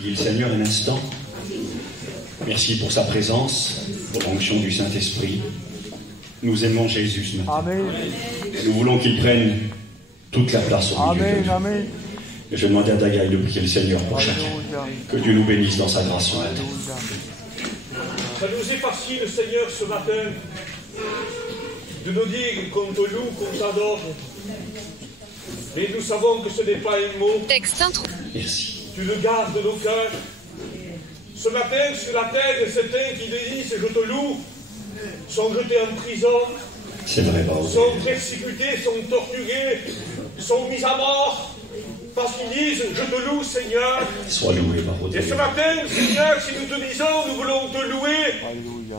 Priez le Seigneur un instant. Merci pour sa présence, pour l'onction du Saint-Esprit. Nous aimons Jésus ce matin. Amen. Nous voulons qu'il prenne toute la place au milieu de nous. Amen. Et je demande à Dagaï de prier le Seigneur pour chacun. Que Dieu nous bénisse dans sa grâce ce matin. Ça nous est facile, Seigneur, ce matin, de nous dire qu'on te loue, qu'on t'adore. Mais nous savons que ce n'est pas un mot. Texte intro. Merci. Tu le gardes de nos cœurs. Ce matin, sur la terre, certains qui disent « je te loue » sont jetés en prison, C'est vrai, Baoud. sont persécutés, sont torturés, sont mis à mort, parce qu'ils disent « je te loue, Seigneur ». Sois loué, Baoud. Et ce matin, Seigneur, si nous te disons, nous voulons te louer,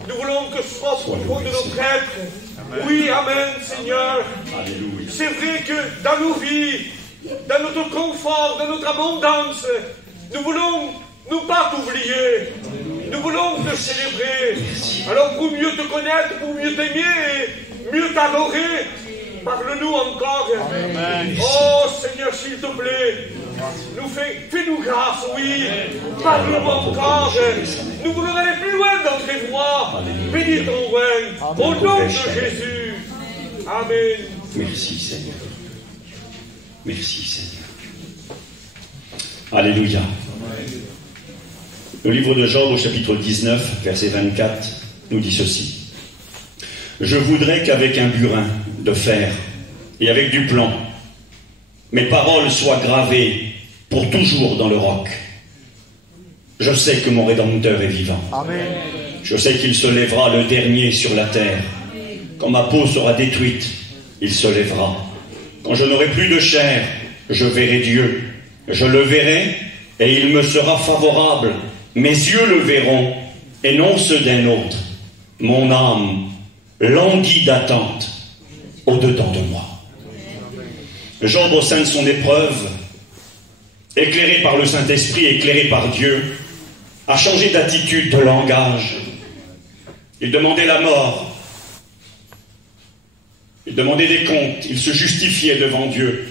nous voulons que ce soit au fond de notre être. Oui, Amen, Seigneur. Alléluia. C'est vrai que dans nos vies, dans notre confort, dans notre abondance, nous voulons nous pas t'oublier. Nous voulons te célébrer. Alors pour mieux te connaître, pour mieux t'aimer, mieux t'adorer, parle-nous encore. Amen. Oh Seigneur, s'il te plaît, fais-nous grâce, oui. Parle-nous encore. Nous voulons aller plus loin dans tes voies. Bénis ton règne. Au nom de Jésus. Amen. Merci, Seigneur. Merci, Seigneur. Alléluia. Le livre de Job au chapitre 19, verset 24, nous dit ceci. Je voudrais qu'avec un burin de fer et avec du plomb, mes paroles soient gravées pour toujours dans le roc. Je sais que mon Rédempteur est vivant. Amen. Je sais qu'il se lèvera le dernier sur la terre. Quand ma peau sera détruite, il se lèvera. Quand je n'aurai plus de chair, je verrai Dieu. Je le verrai et il me sera favorable. Mes yeux le verront et non ceux d'un autre. Mon âme languit d'attente au-dedans de moi. Job, au sein de son épreuve, éclairé par le Saint-Esprit, éclairé par Dieu, a changé d'attitude, de langage. Il demandait la mort. Il demandait des comptes. Il se justifiait devant Dieu.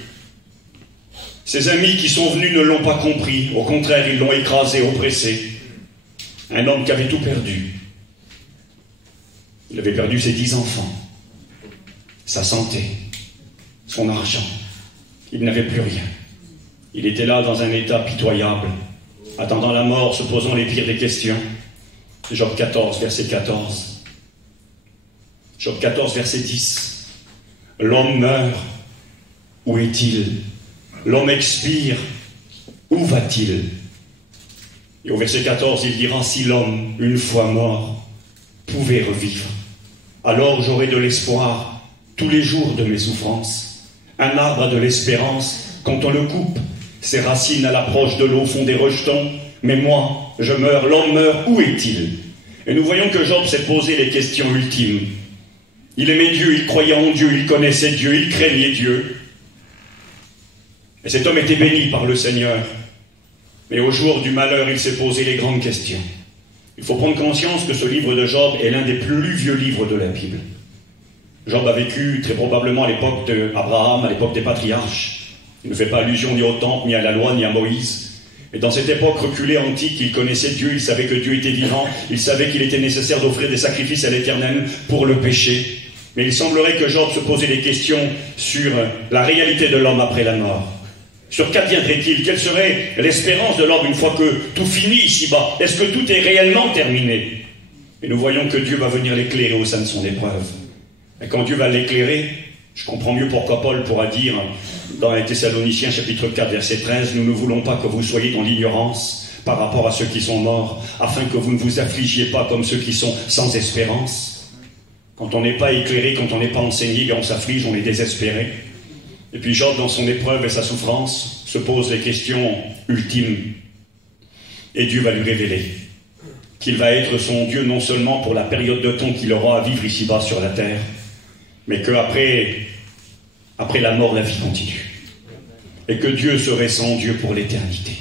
Ses amis qui sont venus ne l'ont pas compris. Au contraire, ils l'ont écrasé, oppressé. Un homme qui avait tout perdu. Il avait perdu ses 10 enfants, sa santé, son argent. Il n'avait plus rien. Il était là dans un état pitoyable, attendant la mort, se posant les pires des questions. Job 14, verset 14. Job 14, verset 10. L'homme meurt, où est-il? L'homme expire, où va-t-il? Et au verset 14, il dira, si l'homme, une fois mort, pouvait revivre, alors j'aurais de l'espoir tous les jours de mes souffrances. Un arbre a de l'espérance quand on le coupe. Ses racines à l'approche de l'eau font des rejetons. Mais moi, je meurs, l'homme meurt, où est-il? Et nous voyons que Job s'est posé les questions ultimes. Il aimait Dieu, il croyait en Dieu, il connaissait Dieu, il craignait Dieu. Et cet homme était béni par le Seigneur. Mais au jour du malheur, il s'est posé les grandes questions. Il faut prendre conscience que ce livre de Job est l'un des plus vieux livres de la Bible. Job a vécu très probablement à l'époque d'Abraham, à l'époque des patriarches. Il ne fait pas allusion ni au temple, ni à la loi, ni à Moïse. Et dans cette époque reculée antique, il connaissait Dieu, il savait que Dieu était vivant, il savait qu'il était nécessaire d'offrir des sacrifices à l'Éternel pour le péché. Mais il semblerait que Job se posait des questions sur la réalité de l'homme après la mort. Sur qu'adviendrait-il? Quelle serait l'espérance de l'homme une fois que tout finit ici-bas? Est-ce que tout est réellement terminé? Et nous voyons que Dieu va venir l'éclairer au sein de son épreuve. Et quand Dieu va l'éclairer, je comprends mieux pourquoi Paul pourra dire dans les Thessaloniciens chapitre 4 verset 13, nous ne voulons pas que vous soyez dans l'ignorance par rapport à ceux qui sont morts, afin que vous ne vous affligiez pas comme ceux qui sont sans espérance. Quand on n'est pas éclairé, quand on n'est pas enseigné, on s'afflige, on est désespéré. Et puis Job, dans son épreuve et sa souffrance, se pose les questions ultimes. Et Dieu va lui révéler qu'il va être son Dieu non seulement pour la période de temps qu'il aura à vivre ici-bas sur la terre, mais qu'après la mort, la vie continue. Et que Dieu serait son Dieu pour l'éternité.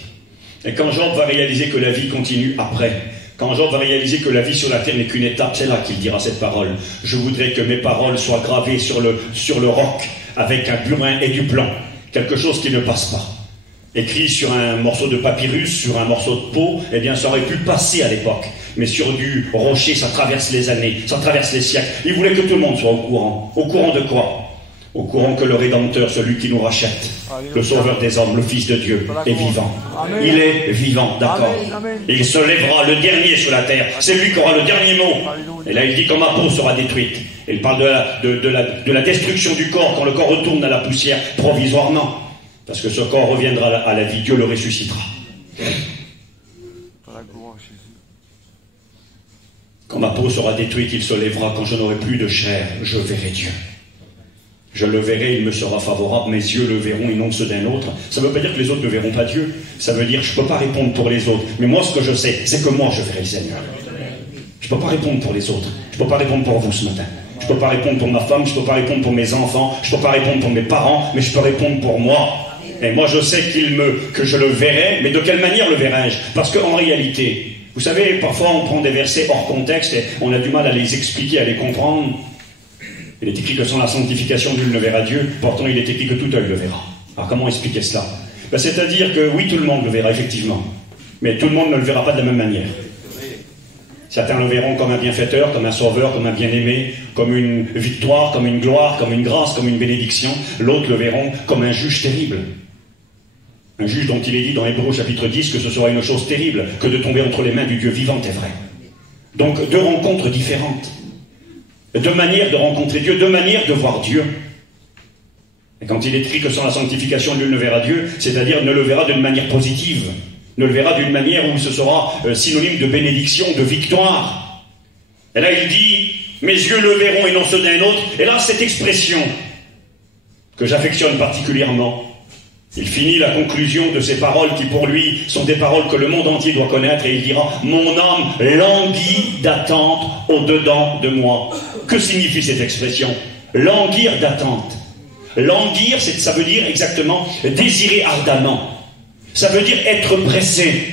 Et quand Job va réaliser que la vie continue après, quand Job va réaliser que la vie sur la terre n'est qu'une étape, c'est là qu'il dira cette parole. Je voudrais que mes paroles soient gravées sur le roc, avec un burin et du plomb, quelque chose qui ne passe pas. écrit sur un morceau de papyrus, sur un morceau de peau, eh bien ça aurait pu passer à l'époque. Mais sur du rocher, ça traverse les années, ça traverse les siècles. Il voulait que tout le monde soit au courant. Au courant de quoi? Au courant que le Rédempteur, celui qui nous rachète, le Sauveur des hommes, le Fils de Dieu, est vivant. Amen. Il est vivant, d'accord. Et il se lèvera, le dernier sur la terre. C'est lui qui aura le dernier mot. Et là, il dit quand ma peau sera détruite. Et il parle de la destruction du corps, quand le corps retourne à la poussière provisoirement. Parce que ce corps reviendra à la vie, Dieu le ressuscitera. Quand ma peau sera détruite, il se lèvera. Quand je n'aurai plus de chair, je verrai Dieu. Je le verrai, il me sera favorable, mes yeux le verront et non ceux d'un autre. Ça ne veut pas dire que les autres ne verront pas Dieu. Ça veut dire que je ne peux pas répondre pour les autres. Mais moi, ce que je sais, c'est que moi, je verrai le Seigneur. Je ne peux pas répondre pour les autres. Je ne peux pas répondre pour vous ce matin. Je ne peux pas répondre pour ma femme, je ne peux pas répondre pour mes enfants, je ne peux pas répondre pour mes parents, mais je peux répondre pour moi. Et moi, je sais que je le verrai, mais de quelle manière le verrai-je? Parce qu'en réalité, vous savez, parfois on prend des versets hors contexte et on a du mal à les expliquer, à les comprendre. Il est écrit que sans la sanctification, nul ne verra Dieu. Pourtant, il est écrit que tout œil le verra. Alors, comment expliquer cela? C'est-à-dire que, oui, tout le monde le verra, effectivement. Mais tout le monde ne le verra pas de la même manière. Certains le verront comme un bienfaiteur, comme un sauveur, comme un bien-aimé, comme une victoire, comme une gloire, comme une grâce, comme une bénédiction. L'autre le verront comme un juge terrible. Un juge dont il est dit dans Hébreux chapitre 10 que ce sera une chose terrible que de tomber entre les mains du Dieu vivant et vrai. Donc, deux rencontres différentes. Deux manières de rencontrer Dieu, deux manières de voir Dieu. Et quand il est écrit que sans la sanctification, nul ne verra Dieu, c'est-à-dire ne le verra d'une manière positive, ne le verra d'une manière où ce sera synonyme de bénédiction, de victoire. Et là, il dit, mes yeux le verront et non ceux d'un autre. Et là, cette expression que j'affectionne particulièrement, il finit la conclusion de ces paroles qui, pour lui, sont des paroles que le monde entier doit connaître, et il dira, mon âme languit d'attente au-dedans de moi. Que signifie cette expression? Languir d'attente. Languir, ça veut dire exactement désirer ardemment. Ça veut dire être pressé.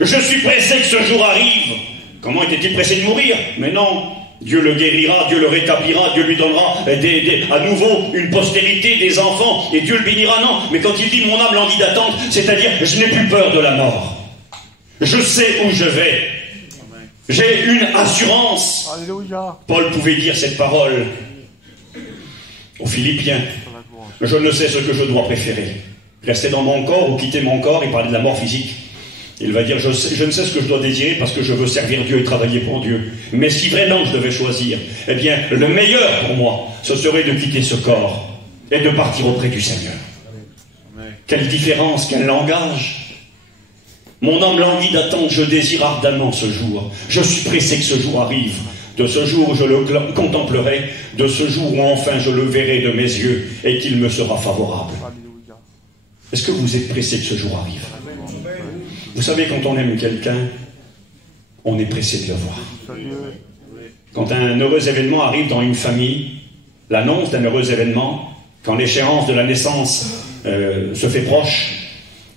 Je suis pressé que ce jour arrive. Comment était-il pressé de mourir? Mais non. Dieu le guérira, Dieu le rétablira, Dieu lui donnera à nouveau une postérité, des enfants, et Dieu le bénira. Non, mais quand il dit mon âme languit d'attente, c'est-à-dire je n'ai plus peur de la mort. Je sais où je vais. J'ai une assurance. Alléluia. Paul pouvait dire cette parole aux Philippiens. Je ne sais ce que je dois préférer. Rester dans mon corps ou quitter mon corps. Il parlait de la mort physique. Il va dire, je ne sais ce que je dois désirer parce que je veux servir Dieu et travailler pour Dieu. Mais si vraiment je devais choisir, eh bien, le meilleur pour moi, ce serait de quitter ce corps et de partir auprès du Seigneur. Amen. Quelle différence, quel langage. Mon âme languit d'attente, je désire ardemment ce jour. Je suis pressé que ce jour arrive. De ce jour où je le contemplerai, de ce jour où enfin je le verrai de mes yeux et qu'il me sera favorable. Est-ce que vous êtes pressé que ce jour arrive? Vous savez, quand on aime quelqu'un, on est pressé de le voir. Quand un heureux événement arrive dans une famille, l'annonce d'un heureux événement, quand l'échéance de la naissance se fait proche,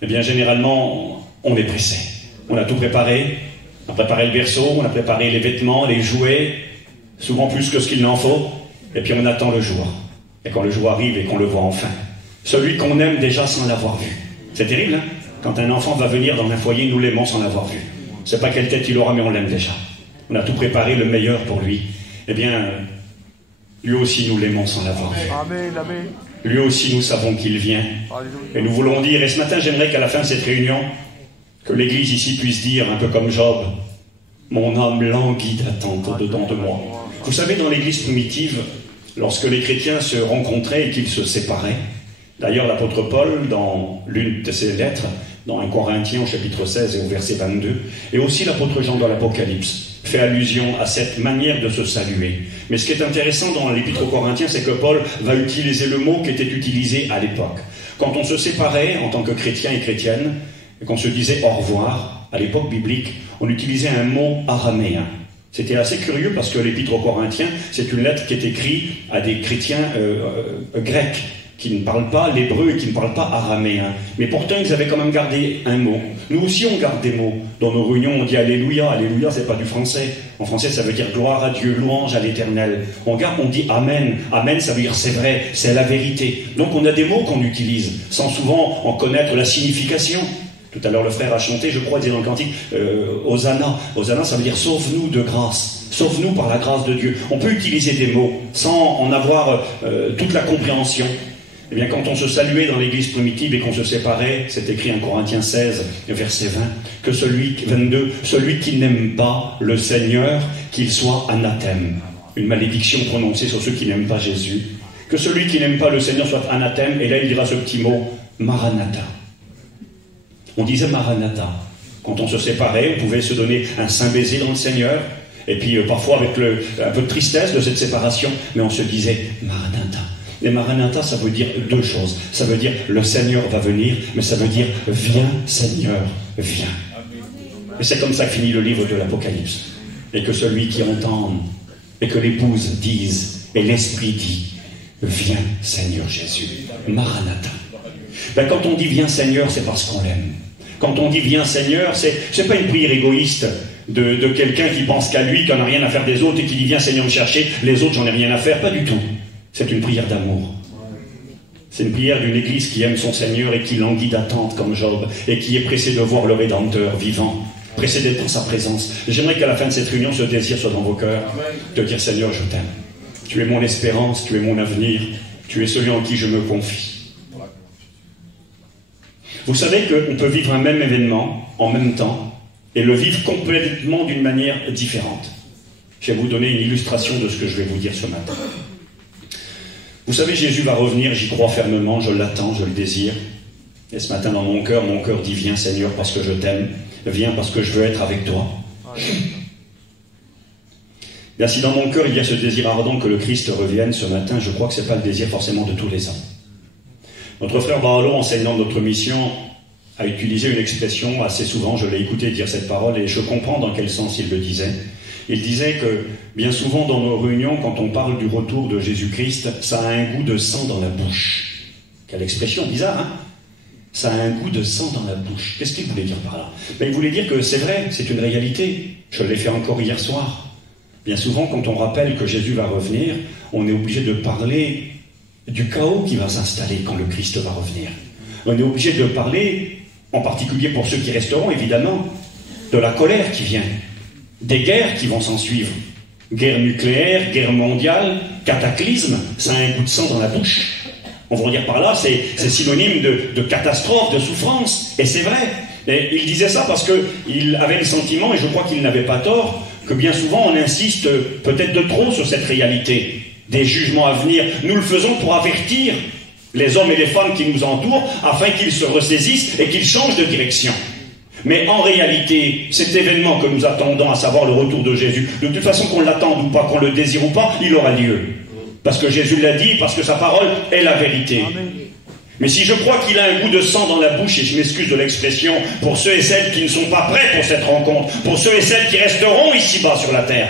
eh bien généralement, on est pressé. On a tout préparé. On a préparé le berceau, on a préparé les vêtements, les jouets, souvent plus que ce qu'il n'en faut, et puis on attend le jour. Et quand le jour arrive et qu'on le voit enfin, celui qu'on aime déjà sans l'avoir vu. C'est terrible, hein? Quand un enfant va venir dans un foyer, nous l'aimons sans l'avoir vu. C'est pas quelle tête il aura, mais on l'aime déjà. On a tout préparé, le meilleur pour lui. Eh bien, lui aussi nous l'aimons sans l'avoir vu. Amen, amen. Lui aussi nous savons qu'il vient. Et nous voulons dire, et ce matin j'aimerais qu'à la fin de cette réunion, que l'Église ici puisse dire, un peu comme Job, mon âme languit d'attente au-dedans de moi. Vous savez, dans l'Église primitive, lorsque les chrétiens se rencontraient et qu'ils se séparaient, d'ailleurs l'apôtre Paul, dans l'une de ses lettres, dans 1 Corinthiens au chapitre 16 et au verset 22, et aussi l'apôtre Jean dans l'Apocalypse, fait allusion à cette manière de se saluer. Mais ce qui est intéressant dans l'épître aux Corinthiens, c'est que Paul va utiliser le mot qui était utilisé à l'époque. Quand on se séparait en tant que chrétien et chrétienne, et qu'on se disait au revoir, à l'époque biblique, on utilisait un mot araméen. C'était assez curieux parce que l'épître aux Corinthiens, c'est une lettre qui est écrite à des chrétiens grecs. qui ne parlent pas l'hébreu et qui ne parlent pas araméen. Mais pourtant, ils avaient quand même gardé un mot. Nous aussi, on garde des mots. Dans nos réunions, on dit Alléluia. Alléluia, c'est pas du français. En français, ça veut dire gloire à Dieu, louange à l'Éternel. On dit Amen. Amen, ça veut dire c'est vrai, c'est la vérité. Donc, on a des mots qu'on utilise, sans souvent en connaître la signification. Tout à l'heure, le frère a chanté, je crois, il disait dans le cantique, Hosanna. Hosanna, ça veut dire sauve-nous de grâce. Sauve-nous par la grâce de Dieu. On peut utiliser des mots sans en avoir toute la compréhension. Eh bien, quand on se saluait dans l'église primitive et qu'on se séparait, c'est écrit en Corinthiens 16, verset 20, que celui qui n'aime pas le Seigneur, qu'il soit anathème. Une malédiction prononcée sur ceux qui n'aiment pas Jésus. Que celui qui n'aime pas le Seigneur soit anathème, et là il dira ce petit mot, Maranatha. On disait Maranatha. Quand on se séparait, on pouvait se donner un saint baiser dans le Seigneur, et puis parfois avec un peu de tristesse de cette séparation, mais on se disait Maranatha. Et Maranatha, ça veut dire deux choses. Ça veut dire le Seigneur va venir, mais ça veut dire viens Seigneur, viens. Et c'est comme ça que finit le livre de l'Apocalypse. Et que celui qui entende, et que l'épouse dise, et l'Esprit dit, viens Seigneur Jésus. Maranatha. Ben, quand on dit viens Seigneur, c'est parce qu'on l'aime. Quand on dit viens Seigneur, c'est pas une prière égoïste de quelqu'un qui pense qu'à lui, qui n'en a rien à faire des autres, et qui dit viens Seigneur me chercher, les autres j'en ai rien à faire, pas du tout. C'est une prière d'amour. C'est une prière d'une église qui aime son Seigneur et qui languit d'attente comme Job, et qui est pressé de voir le Rédempteur vivant, pressé d'être en sa présence. J'aimerais qu'à la fin de cette réunion, ce désir soit dans vos cœurs, de dire Seigneur, je t'aime. Tu es mon espérance, tu es mon avenir, tu es celui en qui je me confie. Vous savez qu'on peut vivre un même événement en même temps et le vivre complètement d'une manière différente. Je vais vous donner une illustration de ce que je vais vous dire ce matin. Vous savez, Jésus va revenir, j'y crois fermement, je l'attends, je le désire. Et ce matin, dans mon cœur dit, viens Seigneur parce que je t'aime, viens parce que je veux être avec toi. Bien, si dans mon cœur il y a ce désir ardent que le Christ revienne ce matin, je crois que ce n'est pas le désir forcément de tous les hommes. Notre frère Barolo, enseignant notre mission, a utilisé une expression assez souvent, je l'ai écouté dire cette parole et je comprends dans quel sens il le disait. Il disait que bien souvent dans nos réunions, quand on parle du retour de Jésus-Christ, ça a un goût de sang dans la bouche. Quelle expression bizarre, hein? Ça a un goût de sang dans la bouche. Qu'est-ce qu'il voulait dire par là? Ben, il voulait dire que c'est vrai, c'est une réalité. Je l'ai fait encore hier soir. Bien souvent, quand on rappelle que Jésus va revenir, on est obligé de parler du chaos qui va s'installer quand le Christ va revenir. On est obligé de parler, en particulier pour ceux qui resteront, évidemment, de la colère qui vient. Des guerres qui vont s'en suivre. Guerre nucléaire, guerre mondiale, cataclysme, ça a un goût de sang dans la bouche. On va dire par là, c'est synonyme de catastrophe, de souffrance. Et c'est vrai. Et il disait ça parce qu'il avait le sentiment, et je crois qu'il n'avait pas tort, que bien souvent on insiste peut-être de trop sur cette réalité des jugements à venir. Nous le faisons pour avertir les hommes et les femmes qui nous entourent afin qu'ils se ressaisissent et qu'ils changent de direction. Mais en réalité, cet événement que nous attendons, à savoir le retour de Jésus, de toute façon qu'on l'attende ou pas, qu'on le désire ou pas, il aura lieu. Parce que Jésus l'a dit, parce que sa parole est la vérité. Amen. Mais si je crois qu'il a un goût de sang dans la bouche, et je m'excuse de l'expression, pour ceux et celles qui ne sont pas prêts pour cette rencontre, pour ceux et celles qui resteront ici-bas sur la terre.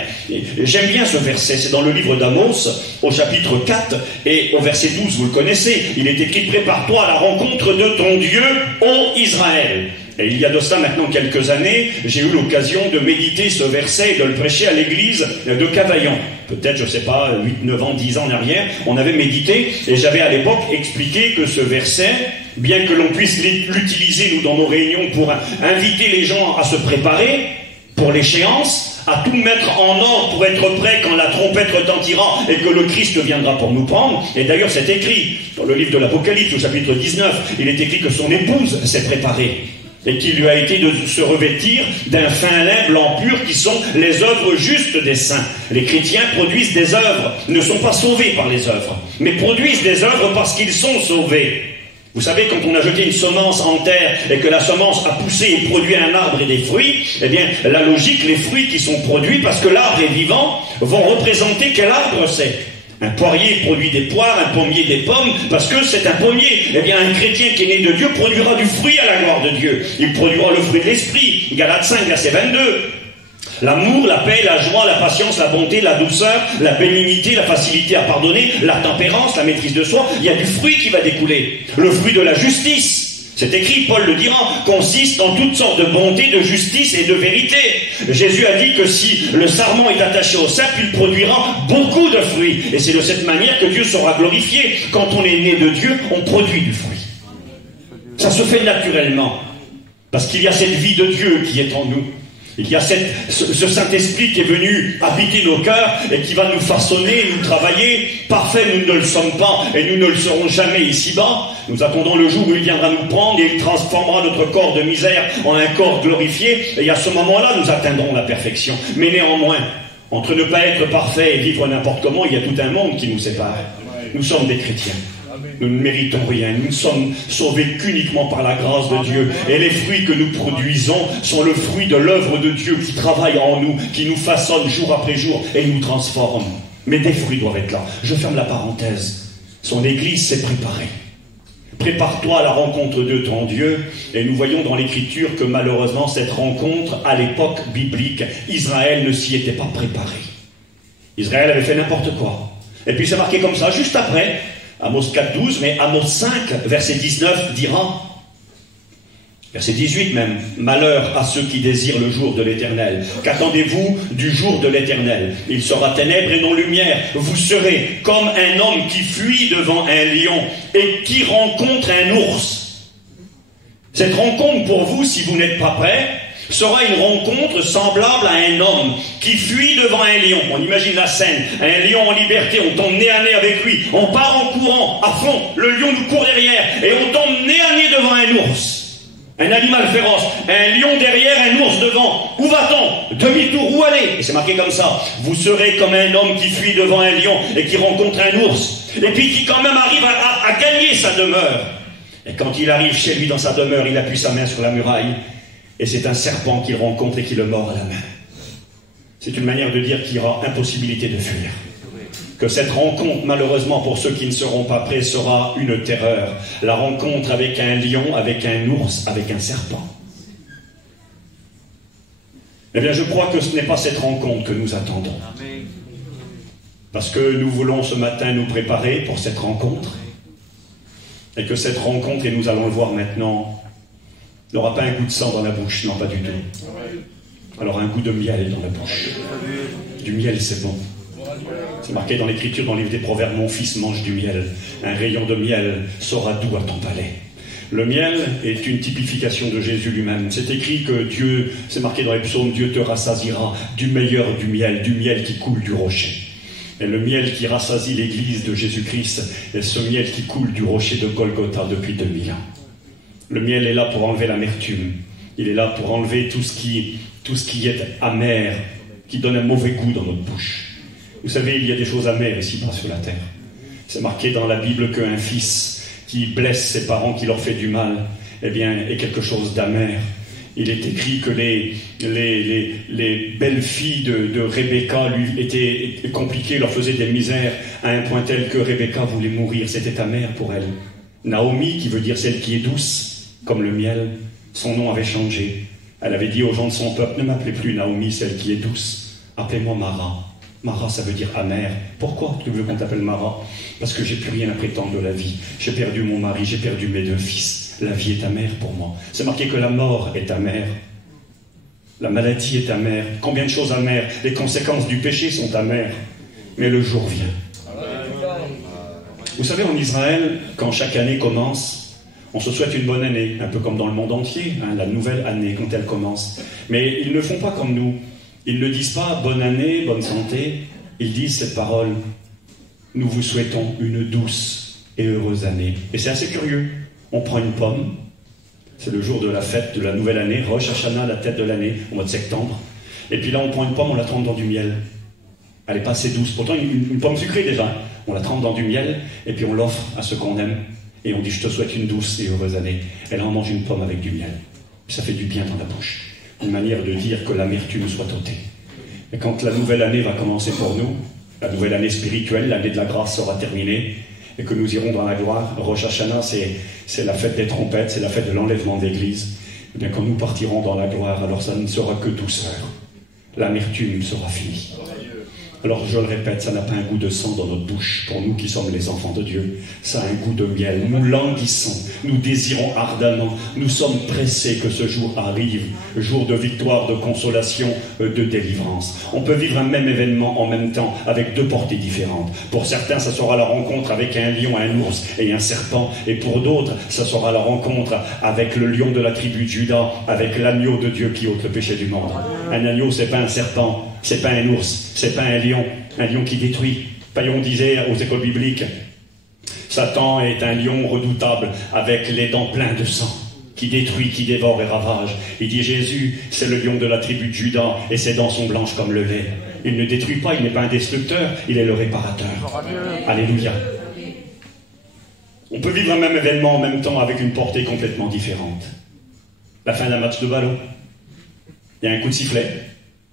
J'aime bien ce verset, c'est dans le livre d'Amos, au chapitre 4, et au verset 12, vous le connaissez, il est écrit « Prépare-toi à la rencontre de ton Dieu, ô Israël ». Et il y a de cela maintenant quelques années, j'ai eu l'occasion de méditer ce verset et de le prêcher à l'église de Cavaillon. Peut-être, je ne sais pas, 8, 9 ans, 10 ans en arrière, on avait médité, et j'avais à l'époque expliqué que ce verset, bien que l'on puisse l'utiliser, nous, dans nos réunions, pour inviter les gens à se préparer pour l'échéance, à tout mettre en ordre pour être prêt quand la trompette retentira et que le Christ viendra pour nous prendre. Et d'ailleurs, c'est écrit dans le livre de l'Apocalypse, au chapitre 19, il est écrit que son épouse s'est préparée. Et qu'il lui a été de se revêtir d'un fin lin blanc pur qui sont les œuvres justes des saints. Les chrétiens produisent des œuvres, ne sont pas sauvés par les œuvres, mais produisent des œuvres parce qu'ils sont sauvés. Vous savez, quand on a jeté une semence en terre et que la semence a poussé et produit un arbre et des fruits, eh bien, la logique, les fruits qui sont produits, parce que l'arbre est vivant, vont représenter quel arbre c'est. Un poirier produit des poires, un pommier des pommes, parce que c'est un pommier. Eh bien, un chrétien qui est né de Dieu produira du fruit à la gloire de Dieu. Il produira le fruit de l'esprit. Galates 5, verset 22. L'amour, la paix, la joie, la patience, la bonté, la douceur, la bénignité, la facilité à pardonner, la tempérance, la maîtrise de soi, il y a du fruit qui va découler. Le fruit de la justice, c'est écrit, Paul le dira, consiste en toutes sortes de bonté, de justice et de vérité. Jésus a dit que si le sarment est attaché au cep, il produira beaucoup de fruits. Et c'est de cette manière que Dieu sera glorifié. Quand on est né de Dieu, on produit du fruit. Ça se fait naturellement. Parce qu'il y a cette vie de Dieu qui est en nous. Il y a ce Saint-Esprit qui est venu habiter nos cœurs et qui va nous façonner, nous travailler. Parfait, nous ne le sommes pas et nous ne le serons jamais ici-bas. Nous attendons le jour où il viendra nous prendre et il transformera notre corps de misère en un corps glorifié. Et à ce moment-là, nous atteindrons la perfection. Mais néanmoins, entre ne pas être parfait et vivre n'importe comment, il y a tout un monde qui nous sépare. Nous sommes des chrétiens. Nous ne méritons rien, nous ne sommes sauvés qu'uniquement par la grâce de Dieu. Et les fruits que nous produisons sont le fruit de l'œuvre de Dieu qui travaille en nous, qui nous façonne jour après jour et nous transforme. Mais des fruits doivent être là. Je ferme la parenthèse. Son Église s'est préparée. Prépare-toi à la rencontre de ton Dieu. Et nous voyons dans l'Écriture que malheureusement cette rencontre, à l'époque biblique, Israël ne s'y était pas préparé. Israël avait fait n'importe quoi. Et puis c'est marqué comme ça, juste après, Amos 4, 12, mais Amos 5, verset 19, dira, verset 18 même, « Malheur à ceux qui désirent le jour de l'Éternel. Qu'attendez-vous du jour de l'Éternel? Il sera ténèbres et non lumière. Vous serez comme un homme qui fuit devant un lion et qui rencontre un ours. » Cette rencontre pour vous, si vous n'êtes pas prêts, sera une rencontre semblable à un homme qui fuit devant un lion. On imagine la scène, un lion en liberté, on tombe nez à nez avec lui, on part en courant à fond, le lion nous court derrière, et on tombe nez à nez devant un ours. Un animal féroce, un lion derrière, un ours devant. Où va-t-on? Demi-tour, où aller? Et c'est marqué comme ça. Vous serez comme un homme qui fuit devant un lion et qui rencontre un ours, et puis qui quand même arrive à gagner sa demeure. Et quand il arrive chez lui dans sa demeure, il appuie sa main sur la muraille, et c'est un serpent qu'il rencontre et qui le mord à la main. C'est une manière de dire qu'il y aura impossibilité de fuir. Que cette rencontre, malheureusement pour ceux qui ne seront pas prêts, sera une terreur. La rencontre avec un lion, avec un ours, avec un serpent. Eh bien, je crois que ce n'est pas cette rencontre que nous attendons. Parce que nous voulons ce matin nous préparer pour cette rencontre. Et que cette rencontre, et nous allons le voir maintenant, n'aura pas un goût de sang dans la bouche, non, pas du tout. Alors un goût de miel dans la bouche. Du miel, c'est bon. C'est marqué dans l'Écriture, dans le livre des Proverbes, mon fils mange du miel. Un rayon de miel sera doux à ton palais. Le miel est une typification de Jésus lui-même. C'est écrit que Dieu, c'est marqué dans les psaumes, Dieu te rassasiera du meilleur du miel qui coule du rocher. Et le miel qui rassasie l'Église de Jésus-Christ est ce miel qui coule du rocher de Golgotha depuis 2000 ans. Le miel est là pour enlever l'amertume. Il est là pour enlever tout ce qui est amer, qui donne un mauvais goût dans notre bouche. Vous savez, il y a des choses amères ici-bas sur la terre. C'est marqué dans la Bible qu'un fils qui blesse ses parents, qui leur fait du mal, eh bien, est quelque chose d'amer. Il est écrit que les belles filles de Rebecca lui étaient compliquées, leur faisaient des misères, à un point tel que Rebecca voulait mourir. C'était amer pour elle. Naomi, qui veut dire celle qui est douce, comme le miel, son nom avait changé. Elle avait dit aux gens de son peuple, ne m'appelez plus Naomi, celle qui est douce. Appelez-moi Mara. Mara, ça veut dire amère. Pourquoi tu veux qu'on t'appelle Mara? Parce que j'ai plus rien à prétendre de la vie. J'ai perdu mon mari, j'ai perdu mes 2 fils. La vie est amère pour moi. C'est marqué que la mort est amère. La maladie est amère. Combien de choses amères? Les conséquences du péché sont amères. Mais le jour vient. Vous savez, en Israël, quand chaque année commence, on se souhaite une bonne année, un peu comme dans le monde entier, hein, la nouvelle année quand elle commence. Mais ils ne font pas comme nous. Ils ne disent pas bonne année, bonne santé. Ils disent cette parole, nous vous souhaitons une douce et heureuse année. Et c'est assez curieux. On prend une pomme, c'est le jour de la fête de la nouvelle année, Rosh Hashanah, la tête de l'année, au mois de septembre. Et puis là, on prend une pomme, on la trempe dans du miel. Elle n'est pas assez douce. Pourtant, une pomme sucrée déjà. On la trempe dans du miel, et puis on l'offre à ceux qu'on aime. Et on dit, je te souhaite une douce et heureuse année. Elle en mange une pomme avec du miel. Ça fait du bien dans la bouche. Une manière de dire que l'amertume soit ôtée. Et quand la nouvelle année va commencer pour nous, la nouvelle année spirituelle, l'année de la grâce sera terminée, et que nous irons dans la gloire. Rosh Hashanah, c'est la fête des trompettes, c'est la fête de l'enlèvement de l'Église. Et bien quand nous partirons dans la gloire, alors ça ne sera que douceur. l'amertume sera finie. Alors je le répète, ça n'a pas un goût de sang dans notre bouche, pour nous qui sommes les enfants de Dieu. Ça a un goût de miel. Nous languissons, nous désirons ardemment, nous sommes pressés que ce jour arrive, jour de victoire, de consolation, de délivrance. On peut vivre un même événement en même temps, avec deux portées différentes. Pour certains, ça sera la rencontre avec un lion, un ours et un serpent, et pour d'autres, ça sera la rencontre avec le lion de la tribu de Juda, avec l'agneau de Dieu qui ôte le péché du monde. Un agneau, c'est pas un serpent. C'est pas un ours, c'est pas un lion qui détruit. Paillon disait aux écoles bibliques, Satan est un lion redoutable avec les dents pleines de sang, qui détruit, qui dévore et ravage. Il dit Jésus, c'est le lion de la tribu de Juda et ses dents sont blanches comme le lait. Il ne détruit pas, il n'est pas un destructeur, il est le réparateur. Alléluia. On peut vivre un même événement en même temps avec une portée complètement différente. La fin d'un match de ballon, il y a un coup de sifflet.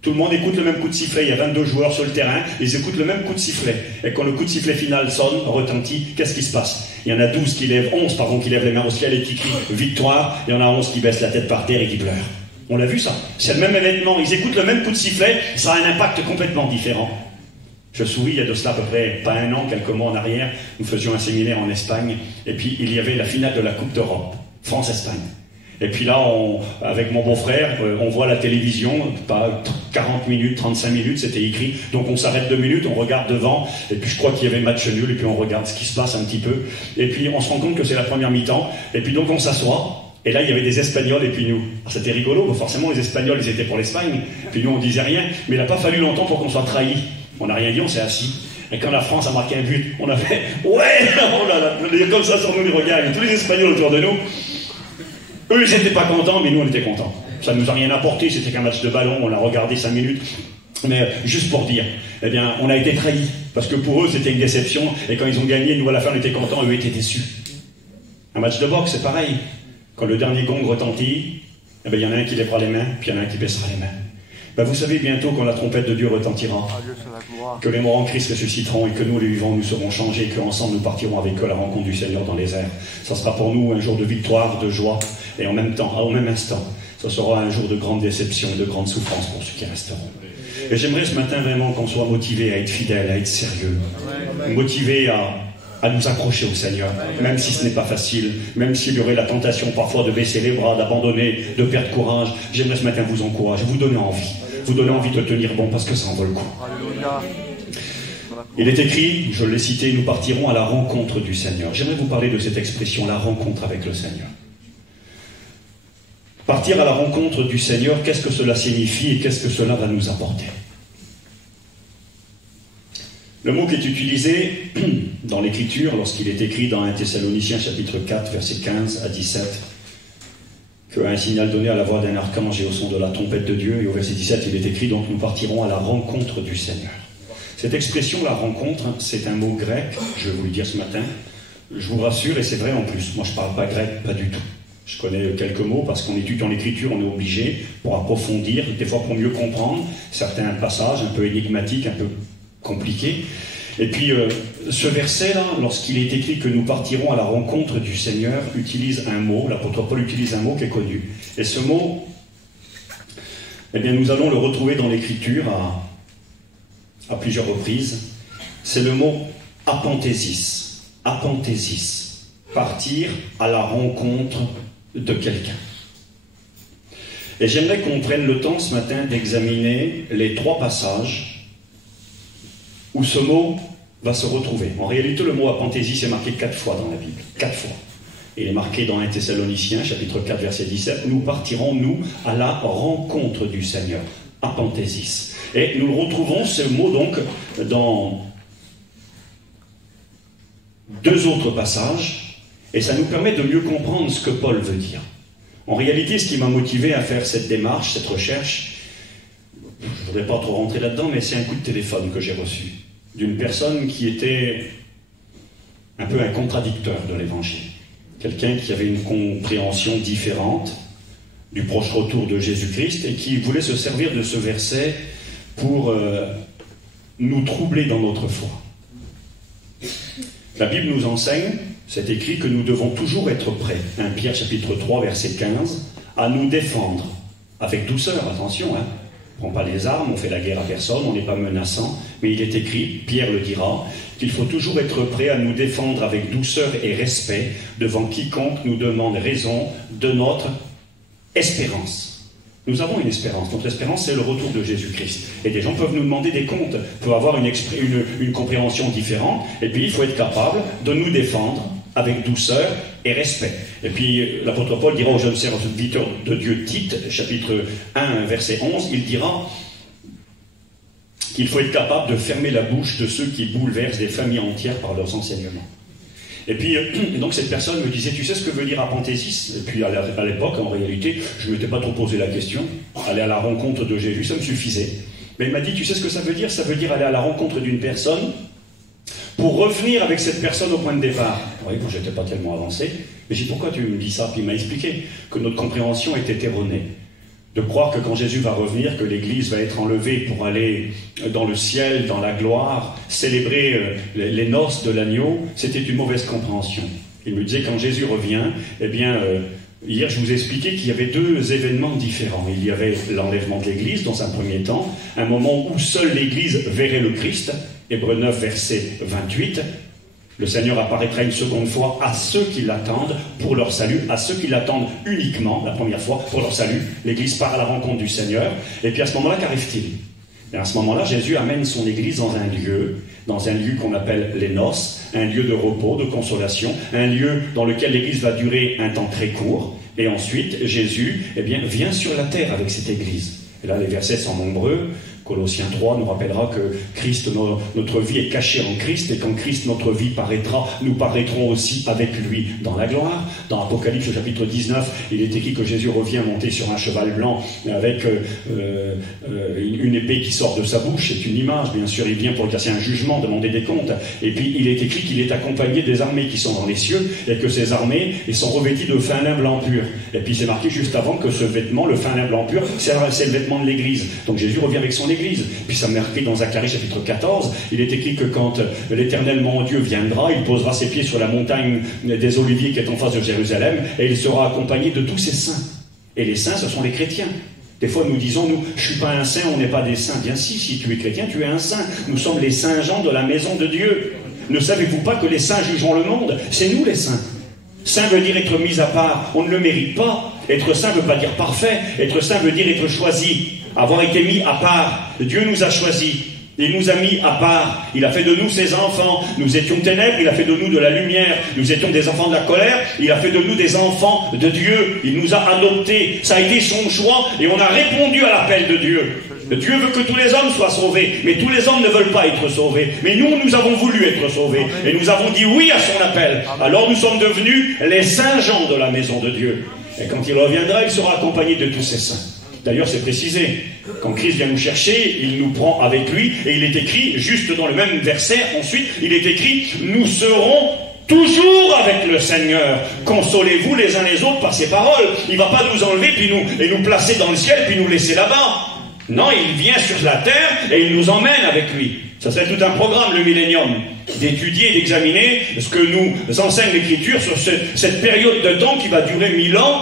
Tout le monde écoute le même coup de sifflet. Il y a 22 joueurs sur le terrain. Ils écoutent le même coup de sifflet. Et quand le coup de sifflet final sonne, retentit, qu'est-ce qui se passe? Il y en a 11 qui lèvent les mains au ciel et qui crient victoire. Il y en a 11 qui baissent la tête par terre et qui pleurent. On l'a vu ça. C'est le même événement. Ils écoutent le même coup de sifflet. Ça a un impact complètement différent. Je souris, il y a de cela à peu près pas un an, quelques mois en arrière. Nous faisions un séminaire en Espagne. Et puis il y avait la finale de la Coupe d'Europe. France-Espagne. Et puis là, avec mon beau-frère, on voit la télévision, pas 40 minutes, 35 minutes, c'était écrit. Donc on s'arrête 2 minutes, on regarde devant, et puis je crois qu'il y avait match nul, et puis on regarde ce qui se passe un petit peu. Et puis on se rend compte que c'est la première mi-temps, et puis donc on s'assoit, et là il y avait des Espagnols, et puis nous. Alors, c'était rigolo, forcément les Espagnols, ils étaient pour l'Espagne, puis nous on disait rien, mais il n'a pas fallu longtemps pour qu'on soit trahis. On n'a rien dit, on s'est assis. Et quand la France a marqué un but, on a fait « Ouais !» Oh là là, comme ça sur nous les regards, tous les Espagnols autour de nous. Eux, ils n'étaient pas contents, mais nous, on était contents. Ça ne nous a rien apporté, c'était qu'un match de ballon, on l'a regardé 5 minutes. Mais juste pour dire, eh bien, on a été trahis. Parce que pour eux, c'était une déception, et quand ils ont gagné, nous, à la fin, on était contents, eux étaient déçus. Un match de boxe, c'est pareil. Quand le dernier gong retentit, eh bien, il y en a un qui lèvera les mains, puis il y en a un qui baissera les mains. Ben, vous savez bientôt quand la trompette de Dieu retentira, que les morts en Christ ressusciteront et que nous, les vivants, nous serons changés, qu'ensemble nous partirons avec eux à la rencontre du Seigneur dans les airs. Ça sera pour nous un jour de victoire, de joie, et en même temps, au même instant, ça sera un jour de grande déception et de grande souffrance pour ceux qui resteront. Et j'aimerais ce matin vraiment qu'on soit motivés à être fidèles, à être sérieux, motivés à nous accrocher au Seigneur, même si ce n'est pas facile, même s'il y aurait la tentation parfois de baisser les bras, d'abandonner, de perdre courage. J'aimerais ce matin vous encourager, vous donner envie de tenir bon parce que ça en vaut le coup. Il est écrit, je l'ai cité, nous partirons à la rencontre du Seigneur. J'aimerais vous parler de cette expression, la rencontre avec le Seigneur. Partir à la rencontre du Seigneur, qu'est-ce que cela signifie et qu'est-ce que cela va nous apporter? Le mot qui est utilisé dans l'Écriture, lorsqu'il est écrit dans 1 Thessaloniciens chapitre 4, versets 15 à 17, qu'un signal donné à la voix d'un archange et au son de la trompette de Dieu, et au verset 17, il est écrit, donc nous partirons à la rencontre du Seigneur. Cette expression, la rencontre, c'est un mot grec, je vais vous le dire ce matin, je vous rassure, et c'est vrai en plus, moi je ne parle pas grec, pas du tout. Je connais quelques mots parce qu'on étudie dans l'Écriture, on est obligé pour approfondir, des fois pour mieux comprendre certains passages un peu énigmatiques, un peu compliqués. Et puis ce verset-là, lorsqu'il est écrit que nous partirons à la rencontre du Seigneur, utilise un mot, l'apôtre Paul utilise un mot qui est connu. Et ce mot, eh bien nous allons le retrouver dans l'Écriture à plusieurs reprises. C'est le mot apanthésis. Apanthésis. Partir à la rencontre de quelqu'un. Et j'aimerais qu'on prenne le temps ce matin d'examiner les 3 passages où ce mot va se retrouver. En réalité, le mot apanthésis est marqué 4 fois dans la Bible. 4 fois. Il est marqué dans 1 Thessaloniciens, chapitre 4, verset 17. Nous partirons, nous, à la rencontre du Seigneur. Apanthésis. Et nous retrouvons ce mot, donc, dans 2 autres passages. Et ça nous permet de mieux comprendre ce que Paul veut dire. En réalité, ce qui m'a motivé à faire cette démarche, cette recherche, je ne voudrais pas trop rentrer là-dedans, mais c'est un coup de téléphone que j'ai reçu d'une personne qui était un peu un contradicteur de l'Évangile. Quelqu'un qui avait une compréhension différente du proche retour de Jésus-Christ et qui voulait se servir de ce verset pour nous troubler dans notre foi. La Bible nous enseigne, c'est écrit que nous devons toujours être prêts, 1 Pierre chapitre 3 verset 15, à nous défendre, avec douceur, attention, On ne prend pas les armes, on fait la guerre à personne, on n'est pas menaçant, mais il est écrit, Pierre le dira, qu'il faut toujours être prêt à nous défendre avec douceur et respect devant quiconque nous demande raison de notre espérance. Nous avons une espérance. Notre espérance, c'est le retour de Jésus-Christ. Et des gens peuvent nous demander des comptes, peuvent avoir une compréhension différente, et puis il faut être capable de nous défendre avec douceur et respect. Et puis l'apôtre Paul dira au jeune serviteur de Dieu Tite, chapitre 1, verset 11, il dira qu'il faut être capable de fermer la bouche de ceux qui bouleversent des familles entières par leurs enseignements. Et puis, donc cette personne me disait, tu sais ce que veut dire apanthésis? Et puis à l'époque, en réalité, je ne m'étais pas trop posé la question. Aller à la rencontre de Jésus, ça me suffisait. Mais il m'a dit, tu sais ce que ça veut dire? Ça veut dire aller à la rencontre d'une personne pour revenir avec cette personne au point de départ. Oui, moi, je n'étais pas tellement avancé. Mais j'ai dit, pourquoi tu me dis ça? Puis il m'a expliqué que notre compréhension était erronée. De croire que quand Jésus va revenir, que l'Église va être enlevée pour aller dans le ciel, dans la gloire, célébrer les noces de l'agneau, c'était une mauvaise compréhension. Il me disait, quand Jésus revient, eh bien, hier je vous ai expliqué qu'il y avait deux événements différents. Il y avait l'enlèvement de l'Église dans un premier temps, un moment où seule l'Église verrait le Christ, Hébreux 9, verset 28. Le Seigneur apparaîtra une seconde fois à ceux qui l'attendent pour leur salut, à ceux qui l'attendent uniquement, la première fois, pour leur salut. L'Église part à la rencontre du Seigneur. Et puis à ce moment-là, qu'arrive-t-il? Et à ce moment-là, Jésus amène son Église dans un lieu qu'on appelle les noces, un lieu de repos, de consolation, un lieu dans lequel l'Église va durer un temps très court. Et ensuite, Jésus vient sur la terre avec cette Église. Et là, les versets sont nombreux. Colossiens 3 nous rappellera que Christ, notre vie est cachée en Christ, et quand Christ, notre vie, paraîtra, nous paraîtrons aussi avec lui dans la gloire. Dans Apocalypse, au chapitre 19, il est écrit que Jésus revient monté sur un cheval blanc avec une épée qui sort de sa bouche. C'est une image, bien sûr, il vient pour casser un jugement, demander des comptes. Et puis, il est écrit qu'il est accompagné des armées qui sont dans les cieux, et que ces armées sont revêties de fin lin blanc pur. Et puis, c'est marqué juste avant que ce vêtement, le fin lin blanc pur, c'est le vêtement de l'Église. Donc, Jésus revient avec son Église. Puis ça marqué dans Zacharie chapitre 14, il est écrit que quand l'Éternel mon Dieu viendra, il posera ses pieds sur la montagne des Oliviers qui est en face de Jérusalem, et il sera accompagné de tous ses saints. Et les saints, ce sont les chrétiens. Des fois, nous disons, nous, je ne suis pas un saint, on n'est pas des saints. Bien si tu es chrétien, tu es un saint. Nous sommes les saints gens de la maison de Dieu. Ne savez-vous pas que les saints jugeront le monde? C'est nous les saints. Saint veut dire être mis à part. On ne le mérite pas. Être saint ne veut pas dire parfait. Être saint veut dire être choisi. Avoir été mis à part. Dieu nous a choisis. Il nous a mis à part. Il a fait de nous ses enfants. Nous étions ténèbres, il a fait de nous de la lumière. Nous étions des enfants de la colère, il a fait de nous des enfants de Dieu. Il nous a adoptés. Ça a été son choix et on a répondu à l'appel de Dieu. Dieu veut que tous les hommes soient sauvés, mais tous les hommes ne veulent pas être sauvés. Mais nous avons voulu être sauvés. Et nous avons dit oui à son appel. Alors nous sommes devenus les saints gens de la maison de Dieu. Et quand il reviendra, il sera accompagné de tous ses saints. D'ailleurs, c'est précisé. Quand Christ vient nous chercher, il nous prend avec lui. Et il est écrit, juste dans le même verset, ensuite, il est écrit, nous serons toujours avec le Seigneur. Consolez-vous les uns les autres par ses paroles. Il ne va pas nous enlever et nous placer dans le ciel puis nous laisser là-bas. Non, il vient sur la terre et il nous emmène avec lui. Ça serait tout un programme, le millénium, d'étudier et d'examiner ce que nous enseigne l'Écriture sur cette période de temps qui va durer 1000 ans,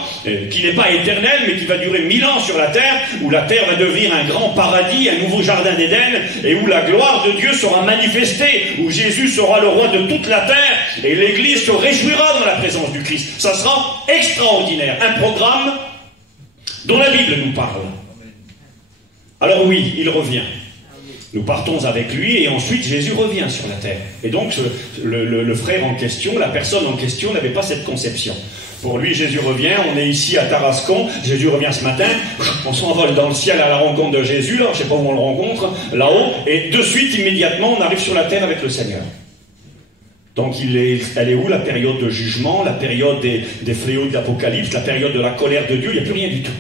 qui n'est pas éternelle, mais qui va durer 1000 ans sur la terre, où la terre va devenir un grand paradis, un nouveau jardin d'Éden, et où la gloire de Dieu sera manifestée, où Jésus sera le roi de toute la terre, et l'Église se réjouira dans la présence du Christ. Ça sera extraordinaire, un programme dont la Bible nous parle. Alors oui, il revient. Nous partons avec lui et ensuite Jésus revient sur la terre. Et donc le frère en question, la personne en question n'avait pas cette conception. Pour lui, Jésus revient, on est ici à Tarascon, Jésus revient ce matin, on s'envole dans le ciel à la rencontre de Jésus, là, je ne sais pas où on le rencontre, là-haut, et de suite, immédiatement, on arrive sur la terre avec le Seigneur. Donc elle est où la période de jugement, la période des fléaux de l'Apocalypse, la période de la colère de Dieu? Il n'y a plus rien du tout.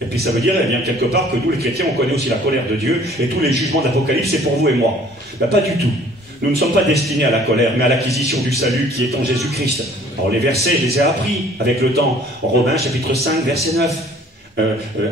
Et puis ça veut dire, eh bien, quelque part, que nous, les chrétiens, on connaît aussi la colère de Dieu, et tous les jugements d'Apocalypse, c'est pour vous et moi. Ben, pas du tout. Nous ne sommes pas destinés à la colère, mais à l'acquisition du salut qui est en Jésus-Christ. Alors les versets, je les ai appris avec le temps. Romains, chapitre 5, verset 9.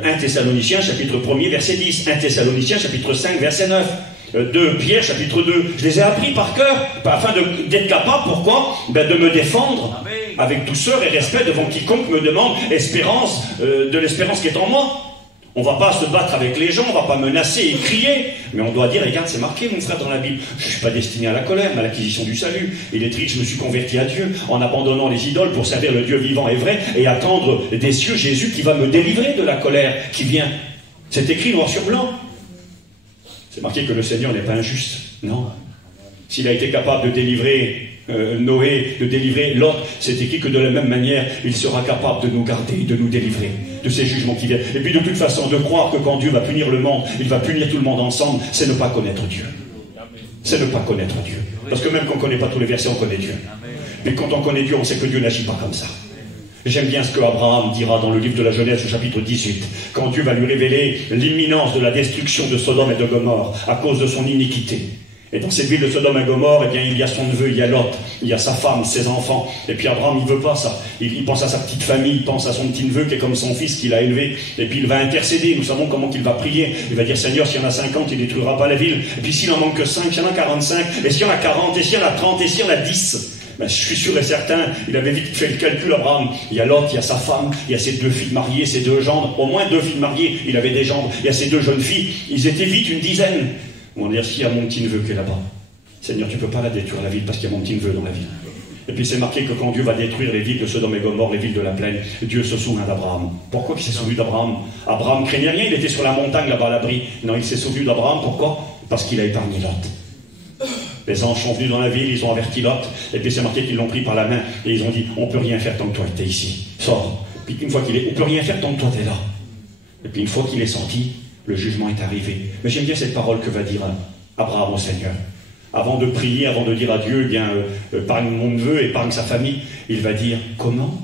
1 Thessaloniciens, chapitre 1er, verset 10. 1 Thessaloniciens, chapitre 5, verset 9. 2 Pierre, chapitre 2. Je les ai appris par cœur, afin d'être capable, pourquoi? Ben, de me défendre avec douceur et respect devant quiconque me demande espérance, de l'espérance qui est en moi. On ne va pas se battre avec les gens, on ne va pas menacer et crier, mais on doit dire, regarde, c'est marqué, mon frère, dans la Bible, je ne suis pas destiné à la colère, mais à l'acquisition du salut. Il est triste, je me suis converti à Dieu, en abandonnant les idoles pour servir le Dieu vivant et vrai, et attendre des cieux Jésus qui va me délivrer de la colère qui vient. C'est écrit noir sur blanc. C'est marqué que le Seigneur n'est pas injuste. Non. S'il a été capable de délivrer Noé, de délivrer Lot, c'est écrit que de la même manière, il sera capable de nous garder, de nous délivrer de ces jugements qui viennent. Et puis de toute façon, de croire que quand Dieu va punir le monde, il va punir tout le monde ensemble, c'est ne pas connaître Dieu. C'est ne pas connaître Dieu. Parce que même quand on ne connaît pas tous les versets, on connaît Dieu. Mais quand on connaît Dieu, on sait que Dieu n'agit pas comme ça. J'aime bien ce que Abraham dira dans le livre de la Genèse au chapitre 18, quand Dieu va lui révéler l'imminence de la destruction de Sodome et de Gomorrhe à cause de son iniquité. Et dans cette ville de Sodome et Gomorrhe, eh bien, il y a son neveu, il y a Lot, il y a sa femme, ses enfants. Et puis Abraham, il ne veut pas ça. Il pense à sa petite famille, il pense à son petit neveu qui est comme son fils qu'il a élevé. Et puis il va intercéder. Nous savons comment il va prier. Il va dire, Seigneur, s'il y en a 50, il ne détruira pas la ville. Et puis s'il en manque que 5, s'il y en a 45, et s'il y en a 40, et s'il y en a 30, et s'il y en a 10. Ben, je suis sûr et certain, il avait vite fait le calcul, Abraham. Il y a Lot, il y a sa femme, il y a ses 2 filles mariées, ses 2 gendres, au moins 2 filles mariées, il avait des gendres, il y a ses 2 jeunes filles, ils étaient vite une dizaine. On va dire, s'il y a mon petit neveu qui est là-bas, Seigneur, tu ne peux pas la détruire, la ville, parce qu'il y a mon petit neveu dans la ville. Et puis c'est marqué que quand Dieu va détruire les villes de Sodome et Gomorrhe, les villes de la plaine, Dieu se souvient d'Abraham. Pourquoi il s'est souvenu d'Abraham? Abraham craignait rien, il était sur la montagne là-bas à l'abri. Non, il s'est souvenu d'Abraham, pourquoi? Parce qu'il a épargné Lot. Les anges sont venus dans la ville, ils ont averti Lot, et puis c'est marqué qu'ils l'ont pris par la main, et ils ont dit, on ne peut rien faire tant que toi tu es ici, sors. Puis une fois qu'il est, on ne peut rien faire tant que toi tu es là. Et puis une fois qu'il est sorti, le jugement est arrivé. Mais j'aime bien cette parole que va dire Abraham au Seigneur. Avant de prier, avant de dire à Dieu, eh bien, épargne mon neveu, épargne sa famille, il va dire, comment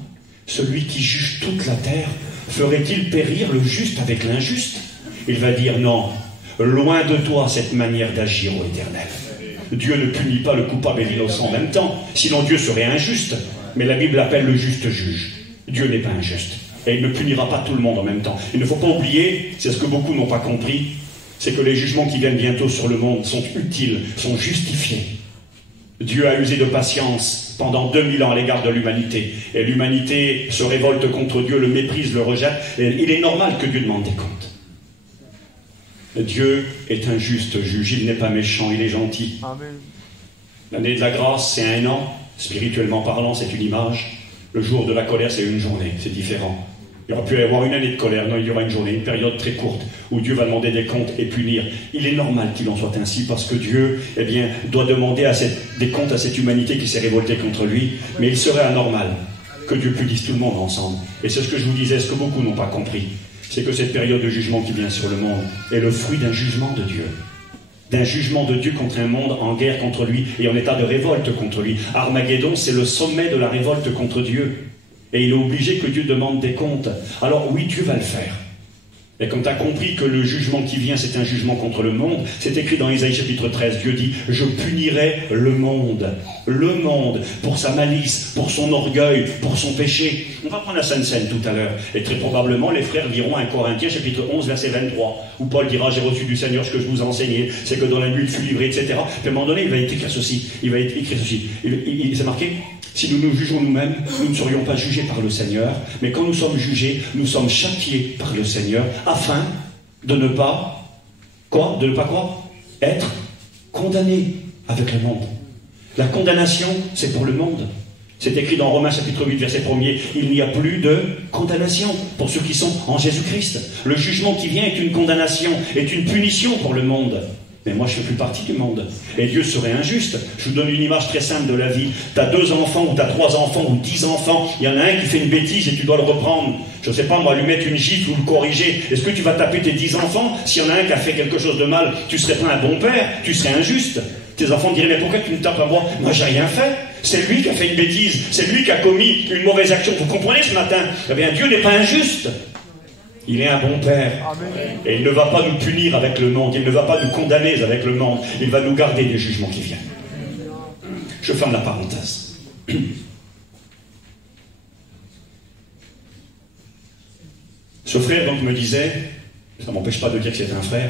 celui qui juge toute la terre ferait-il périr le juste avec l'injuste? Il va dire, non, loin de toi cette manière d'agir, ô Éternel. Dieu ne punit pas le coupable et l'innocent en même temps, sinon Dieu serait injuste. Mais la Bible l'appelle le juste juge. Dieu n'est pas injuste. Et il ne punira pas tout le monde en même temps. Il ne faut pas oublier, c'est ce que beaucoup n'ont pas compris, c'est que les jugements qui viennent bientôt sur le monde sont utiles, sont justifiés. Dieu a usé de patience pendant 2000 ans à l'égard de l'humanité. Et l'humanité se révolte contre Dieu, le méprise, le rejette. Et il est normal que Dieu demande des comptes. Dieu est un juste juge, il n'est pas méchant, il est gentil. Amen. L'année de la grâce, c'est 1 an. Spirituellement parlant, c'est une image. Le jour de la colère, c'est une journée, c'est différent. Il aurait pu y avoir une année de colère, non, il y aura une journée, une période très courte, où Dieu va demander des comptes et punir. Il est normal qu'il en soit ainsi, parce que Dieu, eh bien, doit demander des comptes à cette humanité qui s'est révoltée contre lui, mais il serait anormal que Dieu punisse tout le monde ensemble. Et c'est ce que je vous disais, ce que beaucoup n'ont pas compris, c'est que cette période de jugement qui vient sur le monde est le fruit d'un jugement de Dieu. D'un jugement de Dieu contre un monde en guerre contre lui et en état de révolte contre lui. Armageddon, c'est le sommet de la révolte contre Dieu. Et il est obligé que Dieu demande des comptes. Alors oui, Dieu va le faire. Et quand tu as compris que le jugement qui vient, c'est un jugement contre le monde, c'est écrit dans Isaïe chapitre 13, Dieu dit, je punirai le monde, pour sa malice, pour son orgueil, pour son péché. On va prendre la Sainte Seine tout à l'heure, et très probablement les frères diront à 1 Corinthiens chapitre 11, verset 23, où Paul dira, j'ai reçu du Seigneur ce que je vous ai enseigné, c'est que dans la nuit je fus livré, etc. Puis à un moment donné, il va écrire ceci, c'est marqué, si nous nous jugeons nous-mêmes, nous ne serions pas jugés par le Seigneur, mais quand nous sommes jugés, nous sommes châtiés par le Seigneur, afin de ne pas, quoi? De ne pas quoi? Être condamnés avec le monde. La condamnation, c'est pour le monde. C'est écrit dans Romains chapitre 8, verset 1er, il n'y a plus de condamnation pour ceux qui sont en Jésus-Christ. Le jugement qui vient est une condamnation, est une punition pour le monde. Mais moi, je ne fais plus partie du monde. Et Dieu serait injuste. Je vous donne une image très simple de la vie. Tu as 2 enfants, ou tu as 3 enfants, ou 10 enfants. Il y en a un qui fait une bêtise et tu dois le reprendre. Je ne sais pas, moi, lui mettre une gifle ou le corriger. Est-ce que tu vas taper tes 10 enfants? S'il y en a un qui a fait quelque chose de mal, tu ne serais pas un bon père, tu serais injuste. Tes enfants diraient, mais pourquoi tu me tapes à moi? Moi, j'ai rien fait. C'est lui qui a fait une bêtise. C'est lui qui a commis une mauvaise action. Vous comprenez ce matin? Eh bien, Dieu n'est pas injuste. Il est un bon Père. Amen. Et il ne va pas nous punir avec le monde. Il ne va pas nous condamner avec le monde. Il va nous garder du jugement qui vient. Je ferme la parenthèse. Ce frère donc me disait, ça ne m'empêche pas de dire que c'est un frère.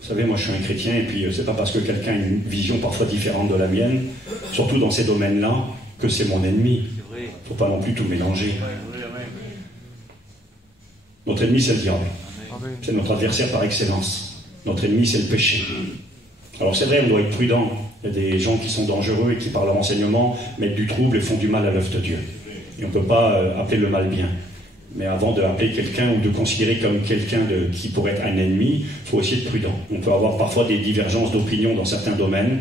Vous savez, moi je suis un chrétien et puis c'est pas parce que quelqu'un a une vision parfois différente de la mienne, surtout dans ces domaines-là, que c'est mon ennemi. Il ne faut pas non plus tout mélanger. Notre ennemi, c'est le diable. C'est notre adversaire par excellence. Notre ennemi, c'est le péché. Alors c'est vrai, on doit être prudent. Il y a des gens qui sont dangereux et qui, par leur enseignement, mettent du trouble et font du mal à l'œuvre de Dieu. Et on ne peut pas appeler le mal bien. Mais avant d'appeler quelqu'un ou de considérer comme quelqu'un qui pourrait être un ennemi, il faut aussi être prudent. On peut avoir parfois des divergences d'opinion dans certains domaines,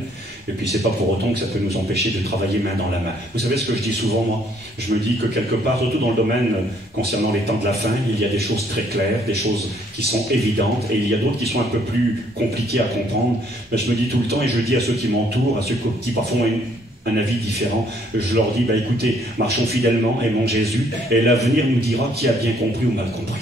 et puis c'est pas pour autant que ça peut nous empêcher de travailler main dans la main. Vous savez ce que je dis souvent, moi? Je me dis que quelque part, surtout dans le domaine concernant les temps de la fin, il y a des choses très claires, des choses qui sont évidentes, et il y a d'autres qui sont un peu plus compliquées à comprendre. Mais je me dis tout le temps, et je dis à ceux qui m'entourent, à ceux qui parfois ont un avis différent, je leur dis, écoutez, marchons fidèlement, aimons Jésus, et l'avenir nous dira qui a bien compris ou mal compris.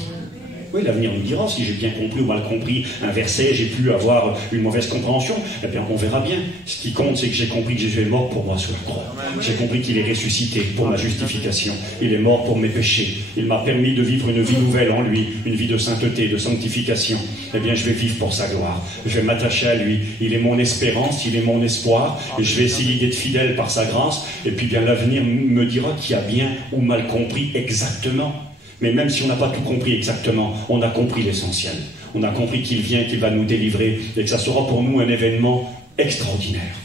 Oui, l'avenir nous dira si j'ai bien compris ou mal compris un verset, j'ai pu avoir une mauvaise compréhension, eh bien on verra bien. Ce qui compte, c'est que j'ai compris que Jésus est mort pour moi sur la croix. J'ai compris qu'il est ressuscité pour ma justification. Il est mort pour mes péchés. Il m'a permis de vivre une vie nouvelle en lui, une vie de sainteté, de sanctification. Eh bien je vais vivre pour sa gloire. Je vais m'attacher à lui. Il est mon espérance, il est mon espoir. Et je vais essayer d'être fidèle par sa grâce. Et puis bien l'avenir me dira qui a bien ou mal compris exactement. Mais même si on n'a pas tout compris exactement, on a compris l'essentiel. On a compris qu'il vient, qu'il va nous délivrer, et que ça sera pour nous un événement extraordinaire.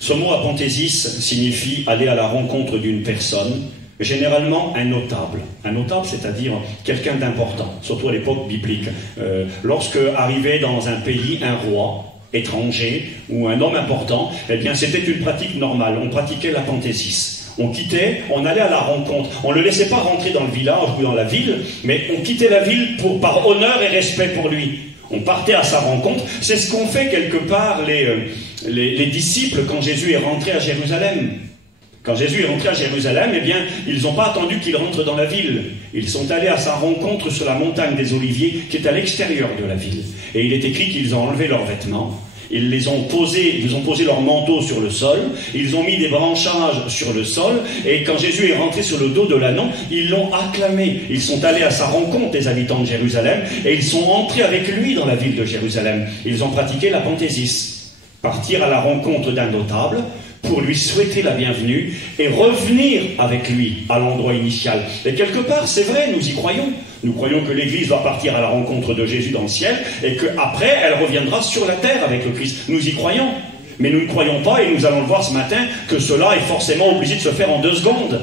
Ce mot apanthésis signifie aller à la rencontre d'une personne, généralement un notable. Un notable, c'est-à-dire quelqu'un d'important, surtout à l'époque biblique. Lorsque arrivait dans un pays un roi étranger ou un homme important, eh bien c'était une pratique normale. On pratiquait l'apanthésis. On quittait, on allait à la rencontre. On ne le laissait pas rentrer dans le village ou dans la ville, mais on quittait la ville par honneur et respect pour lui. On partait à sa rencontre. C'est ce qu'ont fait quelque part les disciples quand Jésus est rentré à Jérusalem. Quand Jésus est rentré à Jérusalem, eh bien, ils n'ont pas attendu qu'il rentre dans la ville. Ils sont allés à sa rencontre sur la montagne des Oliviers, qui est à l'extérieur de la ville. Et il est écrit qu'ils ont enlevé leurs vêtements. Ils ont posé leur manteau sur le sol, ils ont mis des branchages sur le sol, et quand Jésus est rentré sur le dos de l'ânon, ils l'ont acclamé. Ils sont allés à sa rencontre, les habitants de Jérusalem, et ils sont entrés avec lui dans la ville de Jérusalem. Ils ont pratiqué l'apanthésis, partir à la rencontre d'un notable, pour lui souhaiter la bienvenue, et revenir avec lui à l'endroit initial. Et quelque part, c'est vrai, nous y croyons. Nous croyons que l'Église va partir à la rencontre de Jésus dans le ciel et qu'après, elle reviendra sur la terre avec le Christ. Nous y croyons. Mais nous ne croyons pas, et nous allons le voir ce matin, que cela est forcément obligé de se faire en 2 secondes.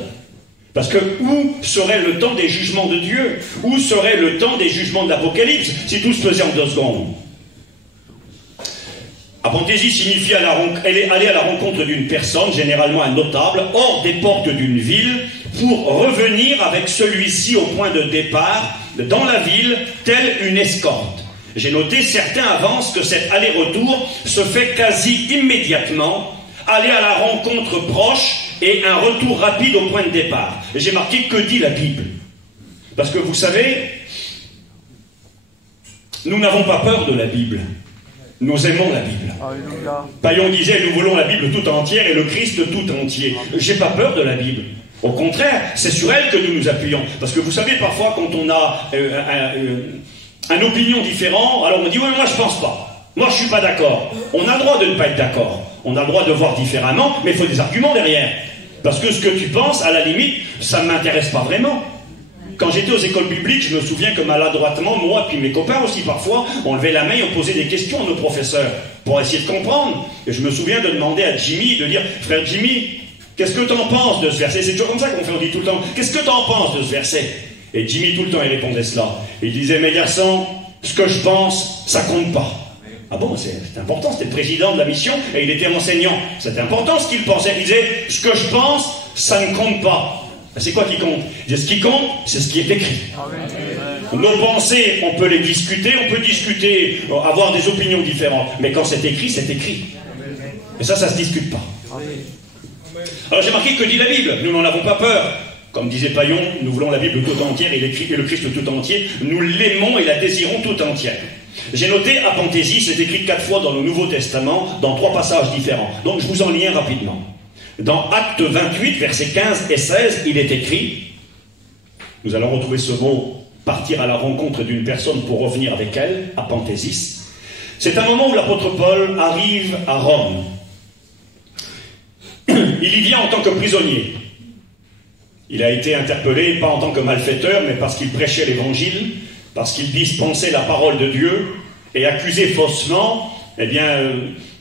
Parce que où serait le temps des jugements de Dieu? Où serait le temps des jugements de l'Apocalypse si tout se faisait en 2 secondes? Apanthésis signifie aller à la rencontre d'une personne, généralement un notable, hors des portes d'une ville, pour revenir avec celui-ci au point de départ, dans la ville, telle une escorte. J'ai noté, certains avancent que cet aller-retour se fait quasi immédiatement, aller à la rencontre proche et un retour rapide au point de départ. Et j'ai marqué, que dit la Bible? Parce que vous savez, nous n'avons pas peur de la Bible. Nous aimons la Bible. Paillon disait, nous voulons la Bible tout entière et le Christ tout entier. J'ai pas peur de la Bible. Au contraire, c'est sur elle que nous nous appuyons. Parce que vous savez, parfois, quand on a une opinion différente, alors on dit, oui, moi je pense pas. Moi je suis pas d'accord. On a le droit de ne pas être d'accord. On a le droit de voir différemment, mais il faut des arguments derrière. Parce que ce que tu penses, à la limite, ça ne m'intéresse pas vraiment. Quand j'étais aux écoles bibliques, je me souviens que maladroitement, moi, puis mes copains aussi parfois, on levait la main et on posait des questions à nos professeurs pour essayer de comprendre. Et je me souviens de demander à Jimmy, de dire, frère Jimmy, qu'est-ce que tu en penses de ce verset? C'est toujours comme ça qu'on fait, on dit tout le temps, qu'est-ce que tu en penses de ce verset? Et Jimmy, tout le temps, il répondait cela. Il disait, mes garçons, ce que je pense, ça compte pas. Ah bon, c'est important, c'était le président de la mission et il était enseignant. C'était important ce qu'il pensait. Il disait, ce que je pense, ça ne compte pas. C'est quoi qui compte? Il disait, ce qui compte, c'est ce qui est écrit. Nos pensées, on peut les discuter, avoir des opinions différentes. Mais quand c'est écrit, c'est écrit. Et ça se discute pas. Alors j'ai marqué, que dit la Bible? Nous n'en avons pas peur. Comme disait Paillon, nous voulons la Bible tout entière et le Christ tout entier. Nous l'aimons et la désirons tout entière. J'ai noté, apanthésis, c'est écrit 4 fois dans le Nouveau Testament, dans 3 passages différents. Donc je vous en lis un rapidement. Dans Actes 28, versets 15 et 16, il est écrit, nous allons retrouver ce mot, partir à la rencontre d'une personne pour revenir avec elle, apanthésis. C'est un moment où l'apôtre Paul arrive à Rome. Il y vient en tant que prisonnier. Il a été interpellé, pas en tant que malfaiteur, mais parce qu'il prêchait l'évangile, parce qu'il dispensait la parole de Dieu, et accusé faussement, eh bien,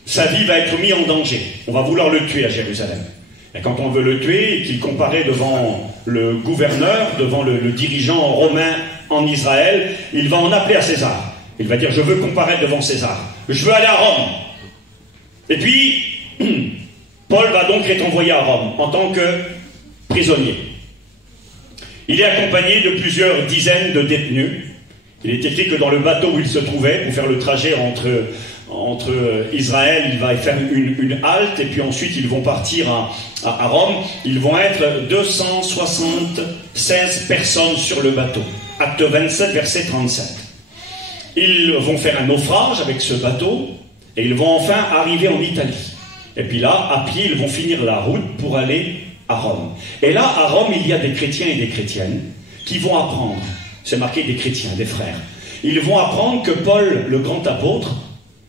sa vie va être mise en danger. On va vouloir le tuer à Jérusalem. Et quand on veut le tuer, et qu'il comparaît devant le gouverneur, devant le dirigeant romain en Israël, il va en appeler à César. Il va dire, je veux comparaître devant César. Je veux aller à Rome. Et puis, Paul va donc être envoyé à Rome en tant que prisonnier. Il est accompagné de plusieurs dizaines de détenus. Il est écrit que dans le bateau où il se trouvait, pour faire le trajet entre Israël, il va faire une halte, et puis ensuite ils vont partir à Rome. Ils vont être 276 personnes sur le bateau. Acte 27, verset 37. Ils vont faire un naufrage avec ce bateau, et ils vont enfin arriver en Italie. Et puis là, à pied, ils vont finir la route pour aller à Rome. Et là, à Rome, il y a des chrétiens et des chrétiennes qui vont apprendre, c'est marqué des chrétiens, des frères, ils vont apprendre que Paul, le grand apôtre,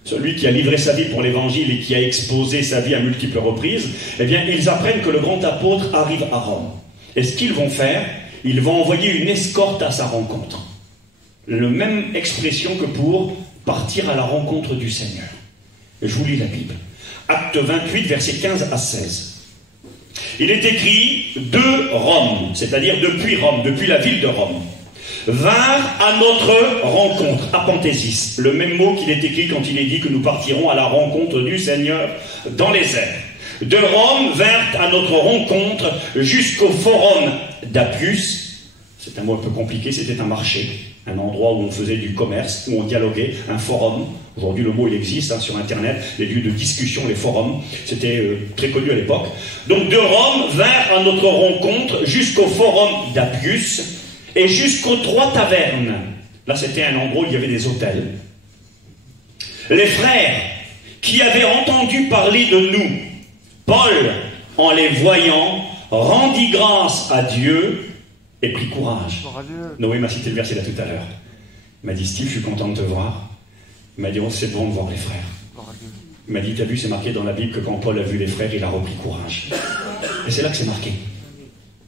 celui qui a livré sa vie pour l'évangile et qui a exposé sa vie à multiples reprises, eh bien, ils apprennent que le grand apôtre arrive à Rome. Et ce qu'ils vont faire, ils vont envoyer une escorte à sa rencontre. La même expression que pour partir à la rencontre du Seigneur. Et je vous lis la Bible. Acte 28, versets 15 à 16. Il est écrit de Rome, c'est-à-dire depuis Rome, depuis la ville de Rome, vinrent à notre rencontre, apanthésis, le même mot qu'il est écrit quand il est dit que nous partirons à la rencontre du Seigneur dans les airs. De Rome vinrent à notre rencontre jusqu'au forum d'Appius. C'est un mot un peu compliqué, c'était un marché, un endroit où on faisait du commerce, où on dialoguait, un forum. Aujourd'hui, le mot il existe sur Internet, les lieux de discussion, les forums. C'était très connu à l'époque. Donc de Rome vinrent à notre rencontre jusqu'au forum d'Appius et jusqu'aux 3 tavernes. Là, c'était un endroit où il y avait des hôtels. Les frères qui avaient entendu parler de nous, Paul, en les voyant, rendit grâce à Dieu et prit courage. Noé m'a cité le verset là tout à l'heure. Il m'a dit, Steve, je suis content de te voir. Il m'a dit, oh, c'est bon de voir les frères. Il m'a dit, t'as vu, c'est marqué dans la Bible que quand Paul a vu les frères, il a repris courage. Et c'est là que c'est marqué.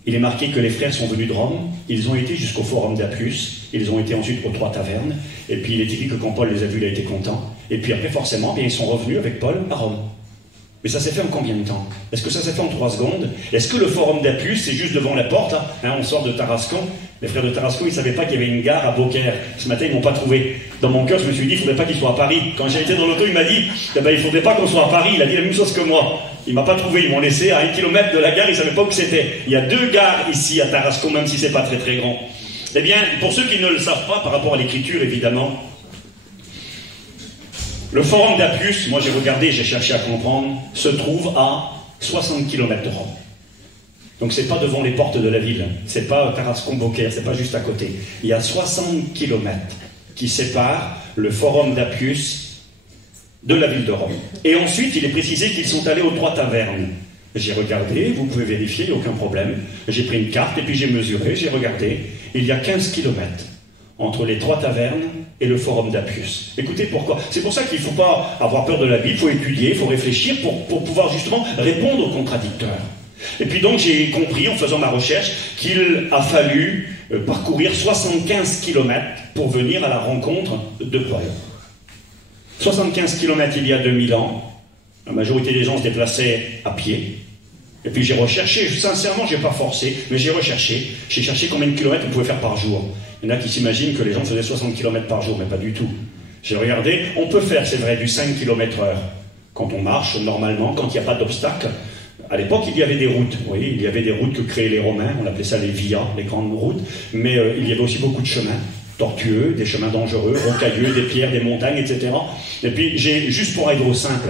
Il est marqué que les frères sont venus de Rome, ils ont été jusqu'au forum d'Appius, ils ont été ensuite aux 3 tavernes, et puis il est écrit que quand Paul les a vus, il a été content. Et puis après, forcément, bien, ils sont revenus avec Paul à Rome. Mais ça s'est fait en combien de temps? Est-ce que ça s'est fait en 3 secondes? Est-ce que le forum d'Appius, c'est juste devant la porte, hein, on sort de Tarascon. Les frères de Tarascon, ils ne savaient pas qu'il y avait une gare à Beaucaire. Ce matin, ils ne m'ont pas trouvé. Dans mon cœur, je me suis dit, il ne faudrait pas qu'ils soient à Paris. Quand j'ai été dans l'auto, il m'a dit, eh ben, il ne faudrait pas qu'on soit à Paris. Il a dit la même chose que moi. Il ne m'a pas trouvé. Ils m'ont laissé à 1 kilomètre de la gare, ils ne savaient pas où c'était. Il y a 2 gares ici à Tarascon, même si ce n'est pas très très grand. Eh bien, pour ceux qui ne le savent pas, par rapport à l'écriture, évidemment, le forum d'Appius, moi j'ai regardé, j'ai cherché à comprendre, se trouve à 60 km de Rome. Donc c'est pas devant les portes de la ville, c'est pas Tarascon-Beaucaire, c'est pas juste à côté. Il y a 60 km qui séparent le forum d'Appius de la ville de Rome. Et ensuite, il est précisé qu'ils sont allés aux 3 tavernes. J'ai regardé, vous pouvez vérifier, il n'y a aucun problème. J'ai pris une carte et puis j'ai mesuré, j'ai regardé. Il y a 15 km entre les 3 tavernes et le forum d'Appius. Écoutez pourquoi. C'est pour ça qu'il ne faut pas avoir peur de la Bible, il faut étudier, il faut réfléchir pour pouvoir justement répondre aux contradicteurs. Et puis donc j'ai compris en faisant ma recherche qu'il a fallu parcourir 75 km pour venir à la rencontre de Paul. 75 km il y a 2000 ans, la majorité des gens se déplaçaient à pied. Et puis j'ai recherché, sincèrement j'ai pas forcé, mais j'ai cherché combien de kilomètres on pouvait faire par jour. Il y en a qui s'imaginent que les gens faisaient 60 km par jour, mais pas du tout. J'ai regardé, on peut faire, c'est vrai, du 5 km/h quand on marche normalement, quand il n'y a pas d'obstacle. À l'époque, il y avait des routes, oui, il y avait des routes que créaient les Romains, on appelait ça les vias, les grandes routes, mais il y avait aussi beaucoup de chemins tortueux, des chemins dangereux, rocailleux, des pierres, des montagnes, etc. Et puis, juste pour être au simple,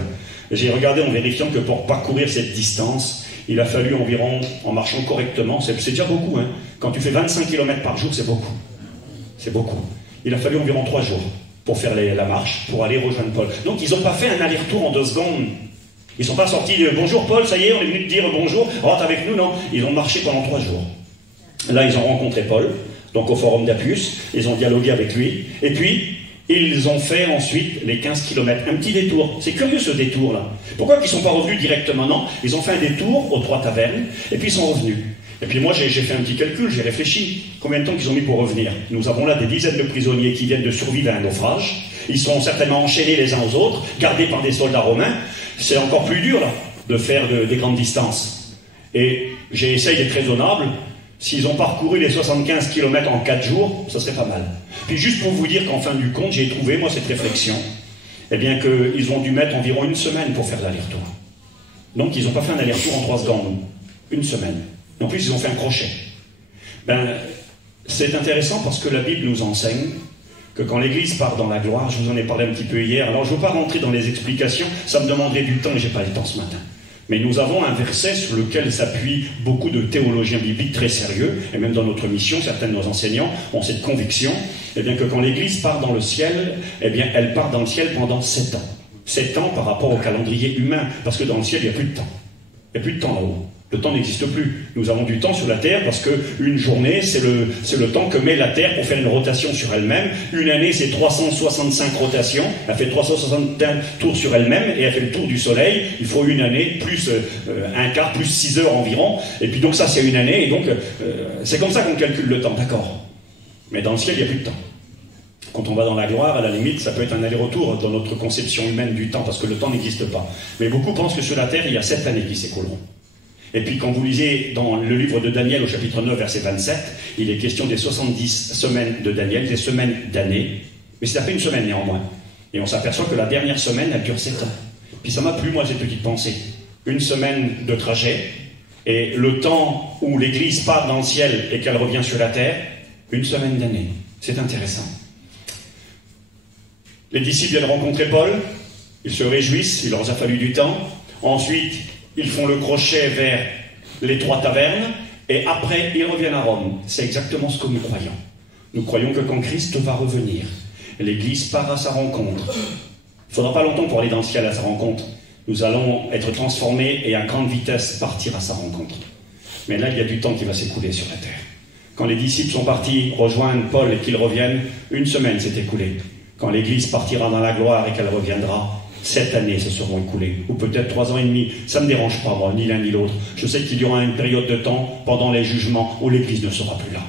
j'ai regardé en vérifiant que pour parcourir cette distance, il a fallu environ, en marchant correctement, c'est déjà beaucoup, hein. Quand tu fais 25 km par jour, c'est beaucoup. C'est beaucoup. Il a fallu environ 3 jours pour faire la marche, pour aller rejoindre Paul. Donc, ils n'ont pas fait un aller-retour en 2 secondes. Ils ne sont pas sortis de « Bonjour Paul, ça y est, on est venu te dire bonjour, rentre avec nous », non. Ils ont marché pendant 3 jours. Là, ils ont rencontré Paul, donc au forum d'Appius, ils ont dialogué avec lui, et puis, ils ont fait ensuite les 15 km, un petit détour. C'est curieux ce détour-là. Pourquoi ils ne sont pas revenus directement? Non, ils ont fait un détour aux 3 tavernes, et puis ils sont revenus. Et puis moi, j'ai fait un petit calcul, j'ai réfléchi. Combien de temps qu'ils ont mis pour revenir? Nous avons là des dizaines de prisonniers qui viennent de survivre à un naufrage. Ils sont certainement enchaînés les uns aux autres, gardés par des soldats romains. C'est encore plus dur, là, de faire des grandes distances. Et j'ai essayé d'être raisonnable. S'ils ont parcouru les 75 km en 4 jours, ça serait pas mal. Puis juste pour vous dire qu'en fin du compte, j'ai trouvé, moi, cette réflexion, eh bien qu'ils ont dû mettre environ 1 semaine pour faire l'aller-retour. Donc, ils n'ont pas fait un aller-retour en 3 secondes, nous. 1 semaine. En plus, ils ont fait un crochet. C'est intéressant parce que la Bible nous enseigne que quand l'Église part dans la gloire, je vous en ai parlé un petit peu hier, alors je ne veux pas rentrer dans les explications, ça me demanderait du temps et je n'ai pas le temps ce matin. Mais nous avons un verset sur lequel s'appuient beaucoup de théologiens bibliques très sérieux, et même dans notre mission, certains de nos enseignants ont cette conviction, eh bien, que quand l'Église part dans le ciel, eh bien, elle part dans le ciel pendant 7 ans. 7 ans par rapport au calendrier humain, parce que dans le ciel, il n'y a plus de temps. Il n'y a plus de temps là-haut. Le temps n'existe plus. Nous avons du temps sur la Terre parce qu'une journée, c'est le temps que met la Terre pour faire une rotation sur elle-même. Une année, c'est 365 rotations. Elle fait 361 tours sur elle-même et elle fait le tour du Soleil. Il faut une année, plus un quart, plus 6 heures environ. Et puis donc ça, c'est une année. Et donc, c'est comme ça qu'on calcule le temps, d'accord. Mais dans le ciel, il n'y a plus de temps. Quand on va dans la gloire, à la limite, ça peut être un aller-retour dans notre conception humaine du temps, parce que le temps n'existe pas. Mais beaucoup pensent que sur la Terre, il y a 7 années qui s'écouleront. Et puis quand vous lisez dans le livre de Daniel au chapitre 9 verset 27, il est question des 70 semaines de Daniel, des semaines d'années, mais ça fait 1 semaine néanmoins. Et on s'aperçoit que la dernière semaine, elle dure 7 ans. Puis ça m'a plu, moi, cette petite pensée. 1 semaine de trajet, et le temps où l'Église part dans le ciel et qu'elle revient sur la terre, 1 semaine d'années. C'est intéressant. Les disciples viennent rencontrer Paul, ils se réjouissent, il leur a fallu du temps. Ensuite, ils font le crochet vers les 3 tavernes, et après, ils reviennent à Rome. C'est exactement ce que nous croyons. Nous croyons que quand Christ va revenir, l'Église part à sa rencontre. Il ne faudra pas longtemps pour aller dans le ciel à sa rencontre. Nous allons être transformés et à grande vitesse partir à sa rencontre. Mais là, il y a du temps qui va s'écouler sur la terre. Quand les disciples sont partis rejoindre Paul et qu'ils reviennent, 1 semaine s'est écoulée. Quand l'Église partira dans la gloire et qu'elle reviendra, 7 années se seront écoulées, ou peut-être 3 ans et demi. Ça ne me dérange pas, moi, ni l'un ni l'autre. Je sais qu'il y aura une période de temps pendant les jugements où l'Église ne sera plus là.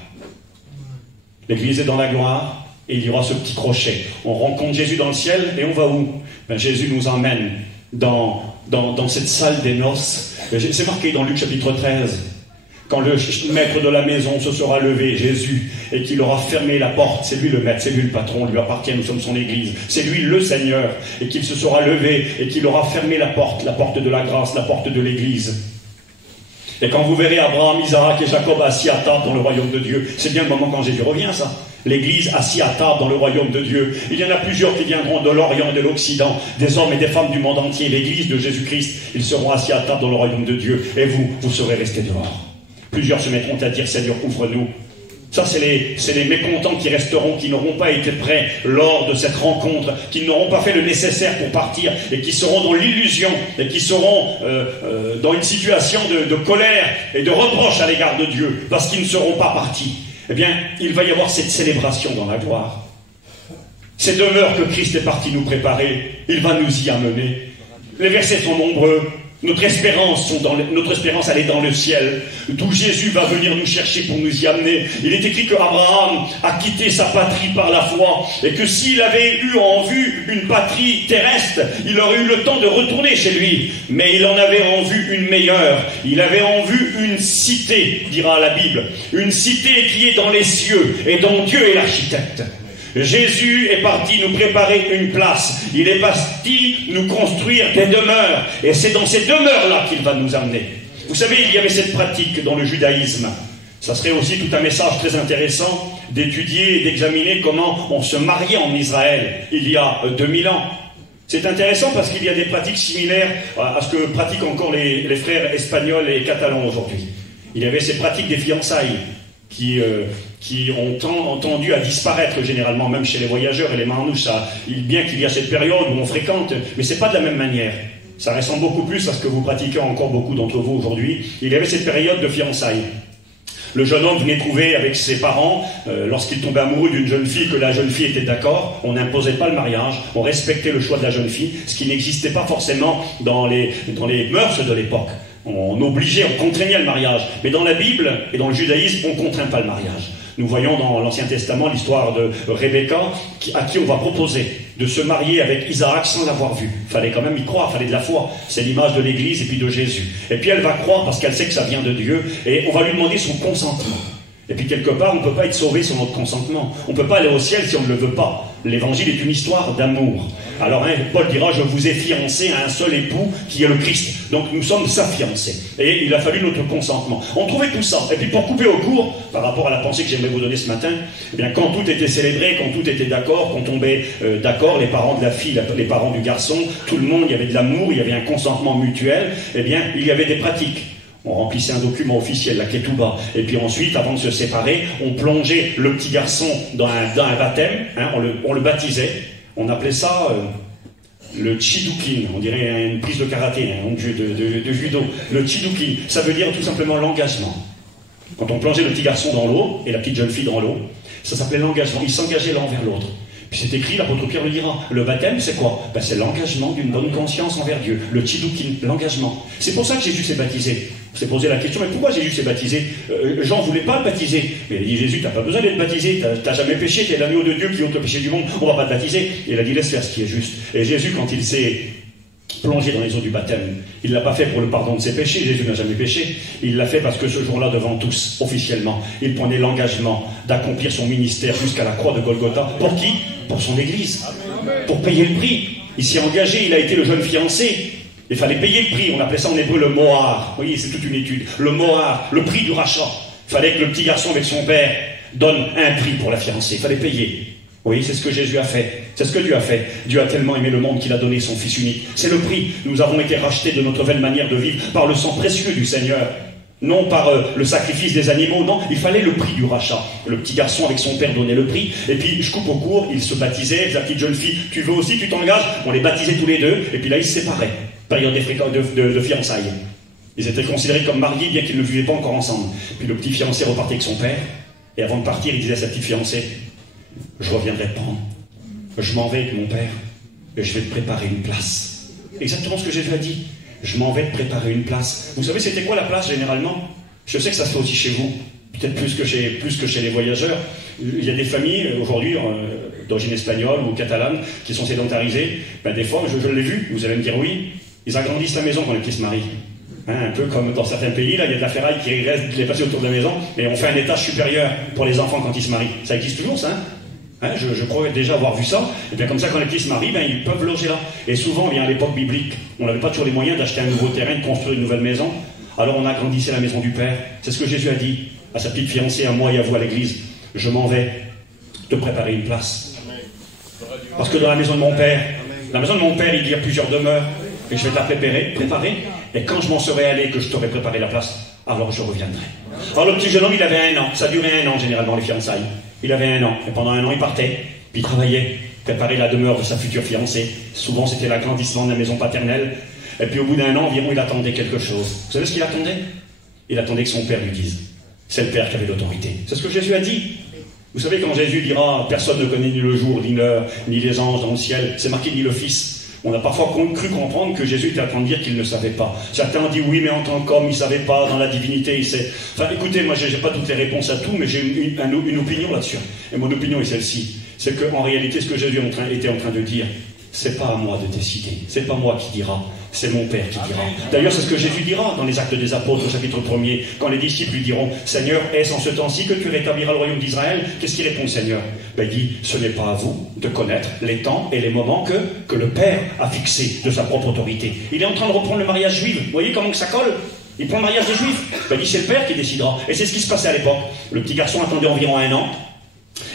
L'Église est dans la gloire et il y aura ce petit crochet. On rencontre Jésus dans le ciel et on va où? Jésus nous emmène dans cette salle des noces. C'est marqué dans Luc chapitre 13. Quand le maître de la maison se sera levé, Jésus, et qu'il aura fermé la porte, c'est lui le maître, c'est lui le patron, lui appartient, nous sommes son église, c'est lui le Seigneur, et qu'il se sera levé, et qu'il aura fermé la porte de la grâce, la porte de l'église. Et quand vous verrez Abraham, Isaac et Jacob assis à table dans le royaume de Dieu, c'est bien le moment quand Jésus revient, ça. L'église assis à table dans le royaume de Dieu. Il y en a plusieurs qui viendront de l'Orient, de l'Occident, des hommes et des femmes du monde entier, l'église de Jésus-Christ, ils seront assis à table dans le royaume de Dieu, et vous serez restés dehors. Plusieurs se mettront à dire « Seigneur, ouvre-nous ». Ça, c'est les mécontents qui resteront, qui n'auront pas été prêts lors de cette rencontre, qui n'auront pas fait le nécessaire pour partir, et qui seront dans l'illusion, et qui seront dans une situation de colère et de reproche à l'égard de Dieu, parce qu'ils ne seront pas partis. Eh bien, il va y avoir cette célébration dans la gloire. Ces demeures que Christ est parti nous préparer, il va nous y amener. Les versets sont nombreux. Notre espérance, elle est dans le ciel, d'où Jésus va venir nous chercher pour nous y amener. Il est écrit que Abraham a quitté sa patrie par la foi, et que s'il avait eu en vue une patrie terrestre, il aurait eu le temps de retourner chez lui. Mais il en avait en vue une meilleure. Il avait en vue une cité, dira la Bible, une cité qui est dans les cieux, et dont Dieu est l'architecte. Jésus est parti nous préparer une place. Il est parti nous construire des demeures. Et c'est dans ces demeures-là qu'il va nous amener. Vous savez, il y avait cette pratique dans le judaïsme. Ça serait aussi tout un message très intéressant d'étudier et d'examiner comment on se mariait en Israël il y a 2000 ans. C'est intéressant parce qu'il y a des pratiques similaires à ce que pratiquent encore les frères espagnols et catalans aujourd'hui. Il y avait ces pratiques des fiançailles qui ont tendu à disparaître généralement, même chez les voyageurs et les manouches. Bien qu'il y a cette période où on fréquente, mais c'est pas de la même manière. Ça ressemble beaucoup plus à ce que vous pratiquez encore beaucoup d'entre vous aujourd'hui. Il y avait cette période de fiançailles. Le jeune homme venait trouver avec ses parents, lorsqu'il tombait amoureux d'une jeune fille, que la jeune fille était d'accord. On n'imposait pas le mariage, on respectait le choix de la jeune fille, ce qui n'existait pas forcément dans les mœurs de l'époque. On obligeait, on contraignait le mariage. Mais dans la Bible et dans le judaïsme, on ne contraint pas le mariage. Nous voyons dans l'Ancien Testament l'histoire de Rebecca, à qui on va proposer de se marier avec Isaac sans l'avoir vu. Il fallait quand même y croire, il fallait de la foi. C'est l'image de l'Église et puis de Jésus. Et puis elle va croire parce qu'elle sait que ça vient de Dieu, et on va lui demander son consentement. Et puis quelque part, on ne peut pas être sauvé sans notre consentement. On ne peut pas aller au ciel si on ne le veut pas. L'évangile est une histoire d'amour. Alors Paul dira, je vous ai fiancé à un seul époux qui est le Christ. Donc nous sommes sa fiancée. Et il a fallu notre consentement. On trouvait tout ça. Et puis pour couper au court, par rapport à la pensée que j'aimerais vous donner ce matin, eh bien, quand tout était célébré, quand tout était d'accord, qu'on tombait d'accord, les parents de la fille, les parents du garçon, tout le monde, il y avait de l'amour, il y avait un consentement mutuel, eh bien il y avait des pratiques. On remplissait un document officiel, la ketouba, et puis ensuite, avant de se séparer, on plongeait le petit garçon dans un baptême, hein, on le baptisait, on appelait ça le chidukin, on dirait une prise de karaté, hein, de judo. Le chidukin, ça veut dire tout simplement l'engagement. Quand on plongeait le petit garçon dans l'eau, et la petite jeune fille dans l'eau, ça s'appelait l'engagement, ils s'engageaient l'un vers l'autre. Puis c'est écrit, l'apôtre Pierre le dira, le baptême c'est quoi? Ben, c'est l'engagement d'une bonne conscience envers Dieu, le chidukin, l'engagement. C'est pour ça que Jésus s'est baptisé. On s'est posé la question, mais pourquoi Jésus s'est baptisé? Jean ne voulait pas le baptiser. Mais il a dit, Jésus, tu n'as pas besoin d'être baptisé, tu n'as jamais péché, tu es l'agneau de Dieu qui ôte le péché du monde, on ne va pas te baptiser. Et il a dit, laisse faire ce qui est juste. Et Jésus, quand il s'est plongé dans les eaux du baptême, il ne l'a pas fait pour le pardon de ses péchés, Jésus n'a jamais péché, il l'a fait parce que ce jour-là, devant tous, officiellement, il prenait l'engagement d'accomplir son ministère jusqu'à la croix de Golgotha. Pour qui? Pour son Église, pour payer le prix. Il s'est engagé, il a été le jeune fiancé. Il fallait payer le prix, on appelait ça en hébreu le mohar. Vous voyez, c'est toute une étude. Le mohar, le prix du rachat. Il fallait que le petit garçon avec son père donne un prix pour la fiancée. Il fallait payer. Vous voyez, c'est ce que Jésus a fait. C'est ce que Dieu a fait. Dieu a tellement aimé le monde qu'il a donné son Fils unique. C'est le prix. Nous avons été rachetés de notre nouvelle manière de vivre par le sang précieux du Seigneur. Non par le sacrifice des animaux, non, il fallait le prix du rachat. Le petit garçon avec son père donnait le prix, et puis je coupe au court, il se baptisait, la petite jeune fille, tu veux aussi, tu t'engages, on les baptisait tous les deux, et puis là ils se séparaient, période de fiançailles. Ils étaient considérés comme mariés, bien qu'ils ne vivaient pas encore ensemble. Puis le petit fiancé repartait avec son père, et avant de partir, il disait à sa petite fiancée, je reviendrai te prendre, je m'en vais avec mon père, et je vais te préparer une place. Exactement ce que Jésus a dit. Je m'en vais te préparer une place. Vous savez, c'était quoi la place, généralement? Je sais que ça se fait aussi chez vous. Peut-être plus que chez les voyageurs. Il y a des familles, aujourd'hui, d'origine espagnole ou catalane, qui sont sédentarisées. Ben, des fois, je l'ai vu, vous allez me dire oui, ils agrandissent la maison quand les petits se marient. Hein, un peu comme dans certains pays, là, il y a de la ferraille qui reste dépassée autour de la maison, et on fait un étage supérieur pour les enfants quand ils se marient. Ça existe toujours, ça, hein? Hein, je crois déjà avoir vu ça. Et bien comme ça, quand les petits se marient, ben, ils peuvent loger là. Et souvent, bien à l'époque biblique, on n'avait pas toujours les moyens d'acheter un nouveau terrain, de construire une nouvelle maison. Alors on agrandissait la maison du Père. C'est ce que Jésus a dit à sa petite fiancée, à moi et à vous à l'église. Je m'en vais te préparer une place. Parce que dans la maison de mon Père, il y a plusieurs demeures. Et je vais te la préparer. Et quand je m'en serai allé, que je t'aurai préparé la place, alors je reviendrai. Alors le petit jeune homme, il avait 1 an. Ça durait 1 an généralement, les fiançailles. Il avait 1 an, et pendant 1 an, il partait, puis il travaillait, préparait la demeure de sa future fiancée. Souvent, c'était l'agrandissement de la maison paternelle. Et puis, au bout d'1 an environ, il attendait quelque chose. Vous savez ce qu'il attendait? Il attendait que son père lui dise. C'est le père qui avait l'autorité. C'est ce que Jésus a dit. Vous savez, quand Jésus dira, personne ne connaît ni le jour, ni l'heure, ni les anges dans le ciel, c'est marqué ni le Fils. On a parfois cru comprendre que Jésus était en train de dire qu'il ne savait pas. Certains ont dit oui, mais en tant qu'homme, il ne savait pas, dans la divinité, il sait. Enfin, écoutez, moi, je n'ai pas toutes les réponses à tout, mais j'ai une opinion là-dessus. Et mon opinion est celle-ci. C'est qu'en réalité, ce que Jésus était en train de dire, c'est pas à moi de décider. C'est pas moi qui dira. C'est mon Père qui dira. D'ailleurs, c'est ce que Jésus dira dans les Actes des Apôtres, au chapitre 1er, quand les disciples lui diront « Seigneur, est-ce en ce temps-ci que tu rétabliras le royaume d'Israël ?» Qu'est-ce qu'il répond, Seigneur? Ben, il dit « Ce n'est pas à vous de connaître les temps et les moments que le Père a fixés de sa propre autorité. » Il est en train de reprendre le mariage juif. Vous voyez comment que ça colle? Il prend le mariage des Juifs. Ben, il dit « C'est le Père qui décidera. » Et c'est ce qui se passait à l'époque. Le petit garçon attendait environ 1 an.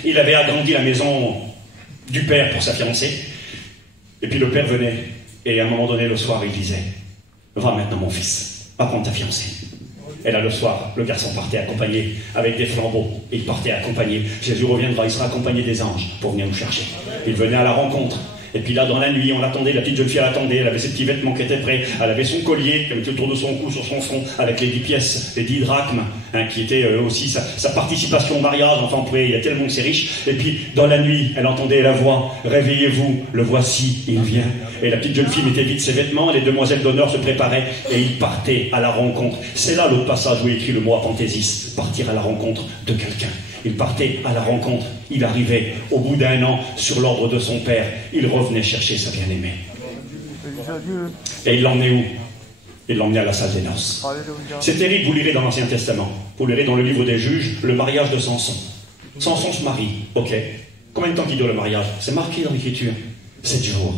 Il avait agrandi la maison du Père pour sa fiancée. Et puis le Père venait. Et à un moment donné, le soir, il disait « Va maintenant, mon fils, va prendre ta fiancée. » Et là, le soir, le garçon partait accompagné avec des flambeaux. Il partait accompagné. Jésus reviendra, il sera accompagné des anges pour venir nous chercher. Il venait à la rencontre. Et puis là, dans la nuit, on l'attendait, la petite jeune fille l'attendait, elle avait ses petits vêtements qui étaient prêts, elle avait son collier qui était autour de son cou, sur son front, avec les 10 pièces, les 10 drachmes, hein, qui était aussi sa participation au mariage. Enfin, il y a tellement que c'est riche. Et puis, dans la nuit, elle entendait la voix, réveillez-vous, le voici, il vient. Et la petite jeune fille mettait vite ses vêtements, les demoiselles d'honneur se préparaient, et ils partaient à la rencontre. C'est là l'autre passage où il écrit le mot apanthésis, partir à la rencontre de quelqu'un. Il partait à la rencontre, il arrivait au bout d'un an sur l'ordre de son père, il revenait chercher sa bien-aimée. Et il l'emmenait où? Il l'emmenait à la salle des noces. C'est terrible, vous lirez dans l'Ancien Testament, vous lirez dans le livre des Juges, le mariage de Samson. Samson se marie, ok. Combien de temps qu'il dure le mariage? C'est marqué dans l'Écriture. 7 jours.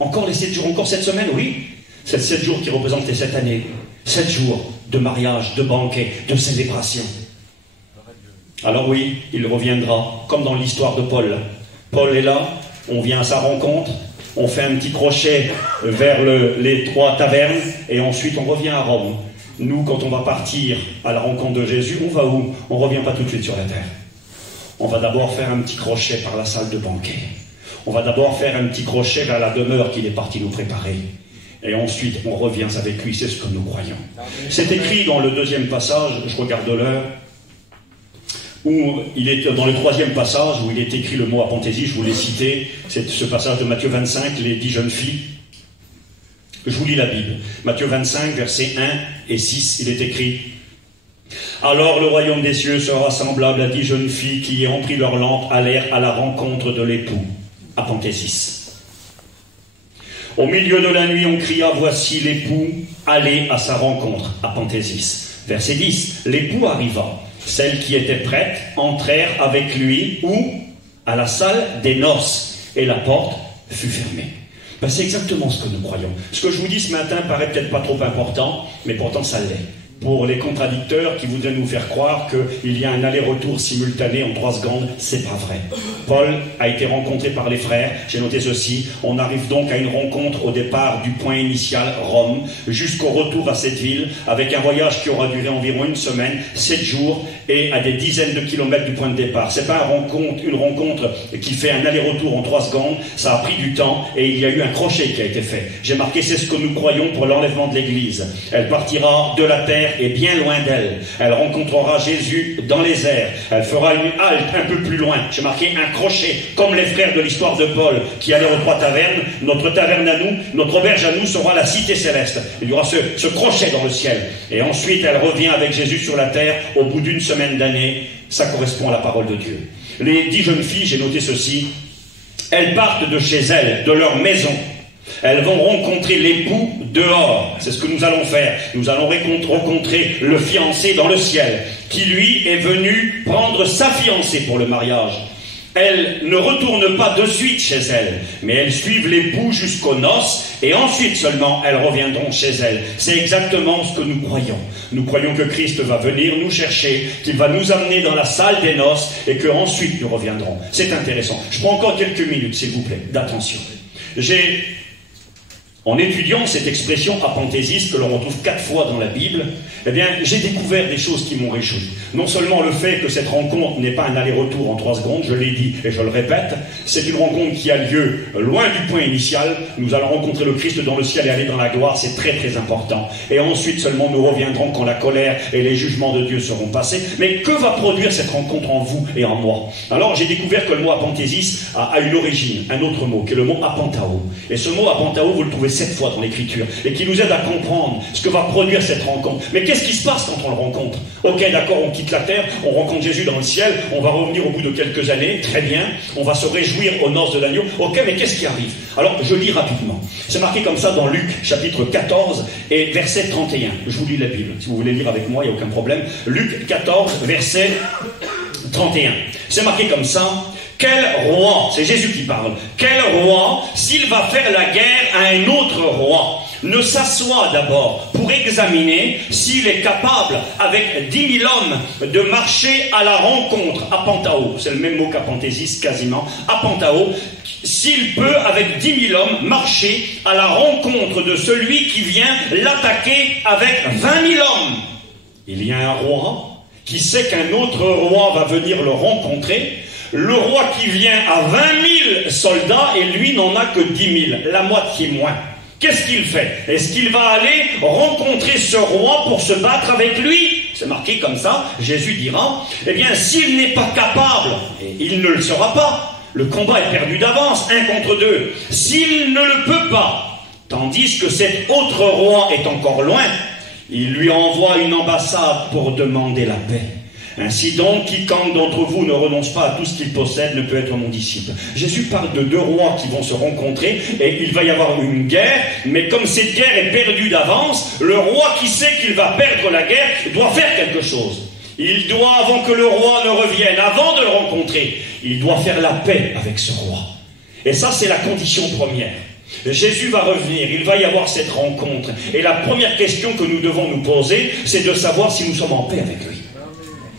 Encore les 7 jours, encore cette semaine, oui. C'est 7 jours qui représentent les 7 années. 7 jours de mariage, de banquet, de célébration. Alors oui, il reviendra, comme dans l'histoire de Paul. Paul est là, on vient à sa rencontre, on fait un petit crochet vers les 3 tavernes, et ensuite on revient à Rome. Nous, quand on va partir à la rencontre de Jésus, on va où? On ne revient pas tout de suite sur la terre. On va d'abord faire un petit crochet par la salle de banquet. On va d'abord faire un petit crochet vers la demeure qu'il est parti nous préparer. Et ensuite, on revient avec lui, c'est ce que nous croyons. C'est écrit dans le 2e passage, je regarde l'heure, où il est dans le 3e passage, où il est écrit le mot apanthésis, je vous l'ai cité, c'est ce passage de Matthieu 25, les 10 jeunes filles. Je vous lis la Bible. Matthieu 25, versets 1 et 6, il est écrit: alors le royaume des cieux sera semblable à 10 jeunes filles qui, ayant pris leur lampe, allèrent à la rencontre de l'époux. Apanthésis. Au milieu de la nuit, on cria, voici l'époux, allez à sa rencontre. Apanthésis. Verset 10, l'époux arriva. Celles qui étaient prêtes entrèrent avec lui, où? À la salle des noces, et la porte fut fermée. Ben, c'est exactement ce que nous croyons. Ce que je vous dis ce matin paraît peut-être pas trop important, mais pourtant ça l'est. Pour les contradicteurs qui voudraient nous faire croire qu'il y a un aller-retour simultané en 3 secondes, c'est pas vrai. Paul a été rencontré par les frères, j'ai noté ceci, on arrive donc à une rencontre au départ du point initial, Rome, jusqu'au retour à cette ville, avec un voyage qui aura duré environ 1 semaine, 7 jours, et à des dizaines de kilomètres du point de départ. C'est pas une rencontre qui fait un aller-retour en 3 secondes, ça a pris du temps, et il y a eu un crochet qui a été fait. J'ai marqué, c'est ce que nous croyons pour l'enlèvement de l'Église. Elle partira de la terre et bien loin d'elle. Elle rencontrera Jésus dans les airs. Elle fera une halte un peu plus loin. J'ai marqué un crochet, comme les frères de l'histoire de Paul qui allaient aux 3 tavernes. Notre taverne à nous, notre auberge à nous sera la cité céleste. Il y aura ce crochet dans le ciel. Et ensuite, elle revient avec Jésus sur la terre au bout d'1 semaine d'année. Ça correspond à la parole de Dieu. Les 10 jeunes filles, j'ai noté ceci, elles partent de chez elles, de leur maison. Elles vont rencontrer l'époux dehors. C'est ce que nous allons faire. Nous allons rencontrer le fiancé dans le ciel, qui lui est venu prendre sa fiancée pour le mariage. Elles ne retournent pas de suite chez elles, mais elles suivent l'époux jusqu'aux noces, et ensuite seulement elles reviendront chez elles. C'est exactement ce que nous croyons. Nous croyons que Christ va venir nous chercher, qu'il va nous amener dans la salle des noces, et qu'ensuite nous reviendrons. C'est intéressant. Je prends encore quelques minutes, s'il vous plaît, d'attention. En étudiant cette expression apanthésis que l'on retrouve 4 fois dans la Bible, eh bien, j'ai découvert des choses qui m'ont réjoui. Non seulement le fait que cette rencontre n'est pas un aller-retour en 3 secondes, je l'ai dit et je le répète, c'est une rencontre qui a lieu loin du point initial. Nous allons rencontrer le Christ dans le ciel et aller dans la gloire, c'est très très important. Et ensuite seulement nous reviendrons quand la colère et les jugements de Dieu seront passés. Mais que va produire cette rencontre en vous et en moi? Alors j'ai découvert que le mot apanthésis a une origine, un autre mot, qui est le mot apantao. Et ce mot apantao, vous le trouvez 7 fois dans l'Écriture, et qui nous aide à comprendre ce que va produire cette rencontre. Mais qu'est-ce qui se passe quand on le rencontre? Ok, d'accord, on quitte la terre, on rencontre Jésus dans le ciel, on va revenir au bout de quelques années, très bien, on va se réjouir aux noces de l'agneau. Ok, mais qu'est-ce qui arrive? Alors, je lis rapidement. C'est marqué comme ça dans Luc, chapitre 14, et verset 31. Je vous lis la Bible. Si vous voulez lire avec moi, il n'y a aucun problème. Luc 14, verset 31. C'est marqué comme ça. Quel roi, c'est Jésus qui parle, quel roi, s'il va faire la guerre à un autre roi, ne s'assoit d'abord pour examiner s'il est capable, avec 10 000 hommes, de marcher à la rencontre, apantao, c'est le même mot qu'apanthésis quasiment, apantao, s'il peut, avec 10 000 hommes, marcher à la rencontre de celui qui vient l'attaquer avec 20 000 hommes. Il y a un roi qui sait qu'un autre roi va venir le rencontrer. Le roi qui vient a 20 000 soldats et lui n'en a que 10 000, la moitié moins. Qu'est-ce qu'il fait? Est-ce qu'il va aller rencontrer ce roi pour se battre avec lui? C'est marqué comme ça. Jésus dira, eh bien, s'il n'est pas capable, et il ne le sera pas, le combat est perdu d'avance, 1 contre 2. S'il ne le peut pas, tandis que cet autre roi est encore loin, il lui envoie une ambassade pour demander la paix. Ainsi donc, quiconque d'entre vous ne renonce pas à tout ce qu'il possède ne peut être mon disciple. Jésus parle de deux rois qui vont se rencontrer et il va y avoir une guerre, mais comme cette guerre est perdue d'avance, le roi qui sait qu'il va perdre la guerre doit faire quelque chose. Il doit, avant que le roi ne revienne, avant de le rencontrer, il doit faire la paix avec ce roi. Et ça, c'est la condition première. Jésus va revenir, il va y avoir cette rencontre. Et la première question que nous devons nous poser, c'est de savoir si nous sommes en paix avec lui.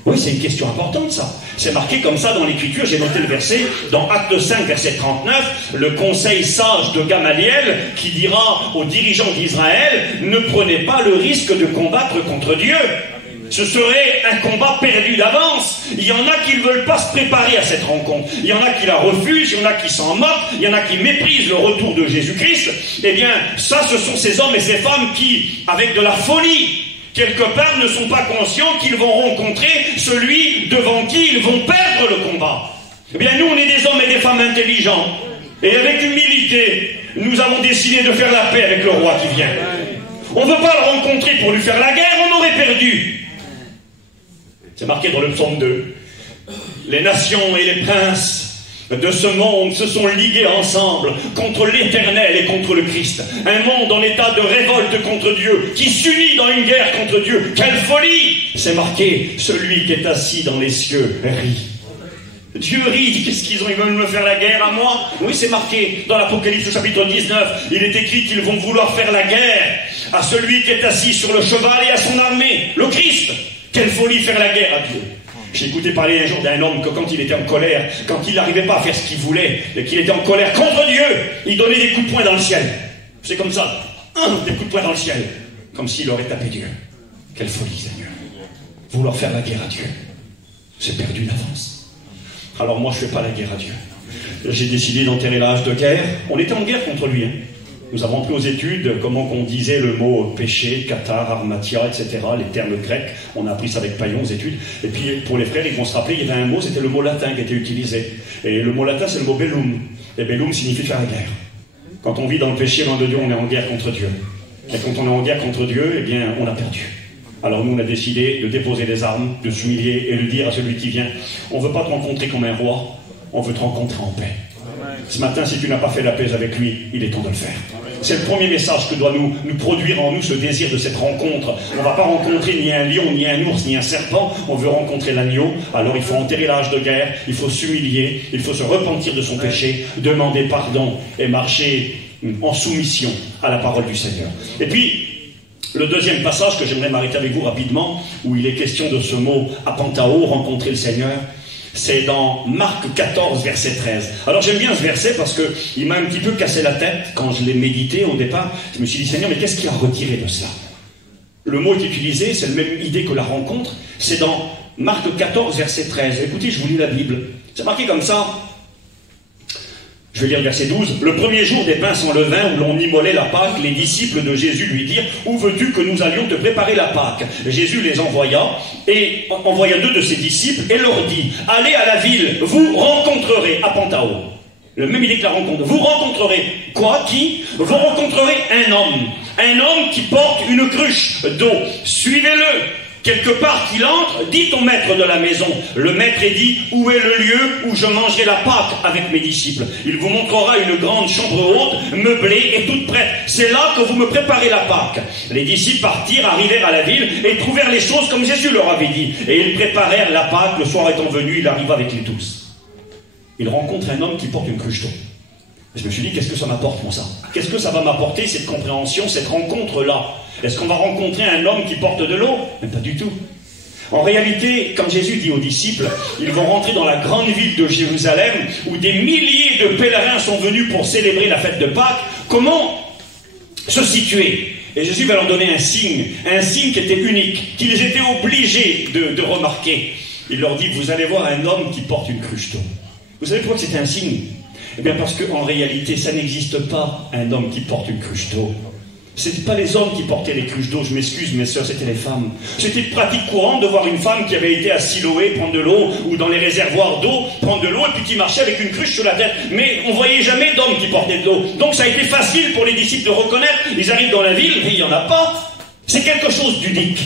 Oui, c'est une question importante, ça. C'est marqué comme ça dans l'Écriture. J'ai noté le verset, dans Acte 5, verset 39, le conseil sage de Gamaliel qui dira aux dirigeants d'Israël, ne prenez pas le risque de combattre contre Dieu. Ce serait un combat perdu d'avance. Il y en a qui ne veulent pas se préparer à cette rencontre. Il y en a qui la refusent, il y en a qui s'en moquent, il y en a qui méprisent le retour de Jésus-Christ. Eh bien, ça, ce sont ces hommes et ces femmes qui, avec de la folie, quelque part, ne sont pas conscients qu'ils vont rencontrer celui devant qui ils vont perdre le combat. Eh bien, nous, on est des hommes et des femmes intelligents. Et avec humilité, nous avons décidé de faire la paix avec le roi qui vient. On ne veut pas le rencontrer pour lui faire la guerre, on aurait perdu. C'est marqué dans le psaume 2. Les nations et les princes de ce monde se sont ligués ensemble contre l'Éternel et contre le Christ. Un monde en état de révolte contre Dieu, qui s'unit dans une guerre contre Dieu. Quelle folie! C'est marqué, celui qui est assis dans les cieux rit. Dieu rit, qu'est-ce qu'ils ont? Ils veulent me faire la guerre à moi? Oui, c'est marqué dans l'Apocalypse chapitre 19. Il est écrit qu'ils vont vouloir faire la guerre à celui qui est assis sur le cheval et à son armée, le Christ. Quelle folie faire la guerre à Dieu. J'ai écouté parler un jour d'un homme que quand il était en colère, quand il n'arrivait pas à faire ce qu'il voulait, et qu'il était en colère contre Dieu, il donnait des coups de poing dans le ciel. C'est comme ça. Des coups de poing dans le ciel. Comme s'il aurait tapé Dieu. Quelle folie, Seigneur. Vouloir faire la guerre à Dieu. C'est perdu d'avance. Alors moi, je ne fais pas la guerre à Dieu. J'ai décidé d'enterrer l'âge de guerre. On était en guerre contre lui, hein. Nous avons appris aux études comment on disait le mot péché, katar, armatia, etc., les termes grecs. On a appris ça avec Paillon aux études. Et puis, pour les frères, ils vont se rappeler, il y avait un mot, c'était le mot latin qui était utilisé. Et le mot latin, c'est le mot bellum. Et bellum signifie faire la guerre. Quand on vit dans le péché, loin de Dieu, on est en guerre contre Dieu. Et quand on est en guerre contre Dieu, eh bien, on a perdu. Alors nous, on a décidé de déposer les armes, de s'humilier et de dire à celui qui vient, on ne veut pas te rencontrer comme un roi, on veut te rencontrer en paix. Ce matin, si tu n'as pas fait la paix avec lui, il est temps de le faire. C'est le premier message que doit nous produire en nous ce désir de cette rencontre. On ne va pas rencontrer ni un lion, ni un ours, ni un serpent. On veut rencontrer l'agneau. Alors il faut enterrer l'âge de guerre, il faut s'humilier, il faut se repentir de son péché, demander pardon et marcher en soumission à la parole du Seigneur. Et puis, le deuxième passage que j'aimerais m'arrêter avec vous rapidement, où il est question de ce mot apantao, rencontrer le Seigneur, c'est dans Marc 14, verset 13. Alors j'aime bien ce verset parce qu'il m'a un petit peu cassé la tête quand je l'ai médité au départ. Je me suis dit, Seigneur, mais qu'est-ce qu'il a retiré de cela? Le mot est utilisé, c'est la même idée que la rencontre. C'est dans Marc 14, verset 13. Écoutez, je vous lis la Bible. C'est marqué comme ça. Je vais lire le verset 12. Le premier jour des pains sans levain, où l'on immolait la Pâque, les disciples de Jésus lui dirent, où veux-tu que nous allions te préparer la Pâque? Jésus les envoya, et envoya 2 de ses disciples, et leur dit, allez à la ville, vous rencontrerez, à Pantao. Le même idée que la rencontre. Vous rencontrerez, quoi? Qui? Vous rencontrerez un homme qui porte une cruche d'eau. Suivez-le. Quelque part qu'il entre, dit au maître de la maison. Le maître est dit, où est le lieu où je mangerai la Pâque avec mes disciples? Il vous montrera une grande chambre haute, meublée et toute prête. C'est là que vous me préparez la Pâque. Les disciples partirent, arrivèrent à la ville et trouvèrent les choses comme Jésus leur avait dit. Et ils préparèrent la Pâque. Le soir étant venu, il arriva avec les 12. Il rencontre un homme qui porte une cruche d'eau. Je me suis dit, qu'est-ce que ça m'apporte, moi, ça? Qu'est-ce que ça va m'apporter, cette compréhension, cette rencontre-là? Est-ce qu'on va rencontrer un homme qui porte de l'eau? Mais pas du tout. En réalité, comme Jésus dit aux disciples, ils vont rentrer dans la grande ville de Jérusalem, où des milliers de pèlerins sont venus pour célébrer la fête de Pâques. Comment se situer? Et Jésus va leur donner un signe qui était unique, qu'ils étaient obligés de remarquer. Il leur dit, vous allez voir un homme qui porte une cruche d'eau. Vous savez pourquoi c'était un signe? Eh bien parce qu'en réalité, ça n'existe pas un homme qui porte une cruche d'eau. Ce n'étaient pas les hommes qui portaient les cruches d'eau, je m'excuse mes sœurs, c'était les femmes. C'était une pratique courante de voir une femme qui avait été à Siloé prendre de l'eau, ou dans les réservoirs d'eau, prendre de l'eau, et puis qui marchait avec une cruche sur la tête. Mais on ne voyait jamais d'hommes qui portaient de l'eau. Donc ça a été facile pour les disciples de reconnaître. Ils arrivent dans la ville, mais il n'y en a pas. C'est quelque chose d'unique.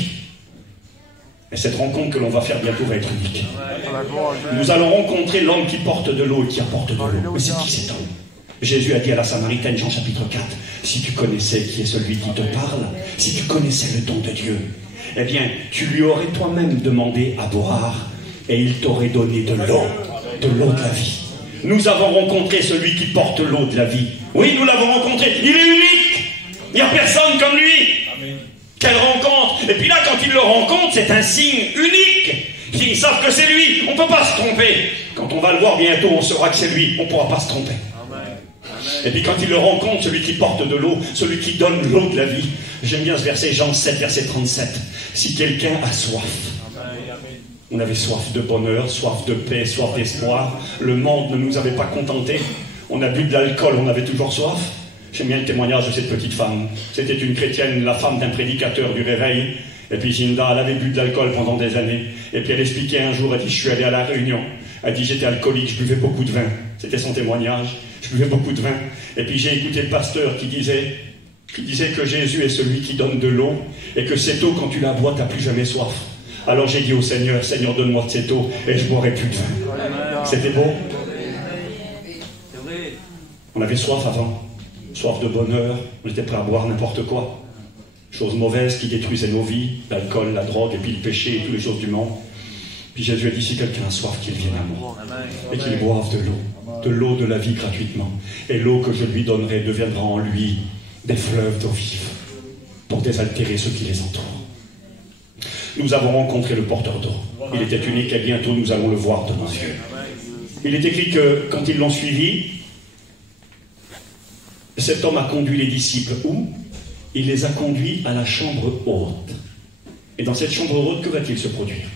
Et cette rencontre que l'on va faire bientôt va être unique. Nous allons rencontrer l'homme qui porte de l'eau et qui apporte de l'eau. Mais c'est qui cet homme? Jésus a dit à la Samaritaine, Jean chapitre 4, si tu connaissais qui est celui qui te parle, si tu connaissais le don de Dieu, eh bien, tu lui aurais toi-même demandé à boire et il t'aurait donné de l'eau de la vie. Nous avons rencontré celui qui porte l'eau de la vie. Oui, nous l'avons rencontré. Il est unique. Il n'y a personne comme lui. Amen. Quelle rencontre. Et puis là, quand ils le rencontrent, c'est un signe unique. Ils savent que c'est lui. On ne peut pas se tromper. Quand on va le voir bientôt, on saura que c'est lui. On ne pourra pas se tromper. Et puis quand il le rencontre, celui qui porte de l'eau, celui qui donne l'eau de la vie. J'aime bien ce verset, Jean 7, verset 37. Si quelqu'un a soif, on avait soif de bonheur, soif de paix, soif d'espoir. Le monde ne nous avait pas contentés. On a bu de l'alcool, on avait toujours soif. J'aime bien le témoignage de cette petite femme. C'était une chrétienne, la femme d'un prédicateur du réveil. Et puis Ginda, elle avait bu de l'alcool pendant des années. Et puis elle expliquait un jour, elle dit, je suis allée à la Réunion. Elle dit, j'étais alcoolique, je buvais beaucoup de vin. C'était son témoignage. Je buvais beaucoup de vin. Et puis j'ai écouté le pasteur qui disait que Jésus est celui qui donne de l'eau et que cette eau, quand tu la bois, tu n'as plus jamais soif. Alors j'ai dit au Seigneur, Seigneur, donne-moi de cette eau et je ne boirai plus de vin. C'était beau. On avait soif avant. Soif de bonheur. On était prêt à boire n'importe quoi. Choses mauvaises qui détruisaient nos vies. L'alcool, la drogue et puis le péché et toutes les choses du monde. Puis Jésus a dit, si quelqu'un a soif, qu'il vienne à moi et qu'il boive de l'eau de la vie gratuitement. Et l'eau que je lui donnerai deviendra en lui des fleuves d'eau vive pour désaltérer ceux qui les entourent. Nous avons rencontré le porteur d'eau. Il était unique et bientôt nous allons le voir de nos yeux. Il est écrit que quand ils l'ont suivi, cet homme a conduit les disciples où? Il les a conduits à la chambre haute. Et dans cette chambre haute, que va-t-il se produire?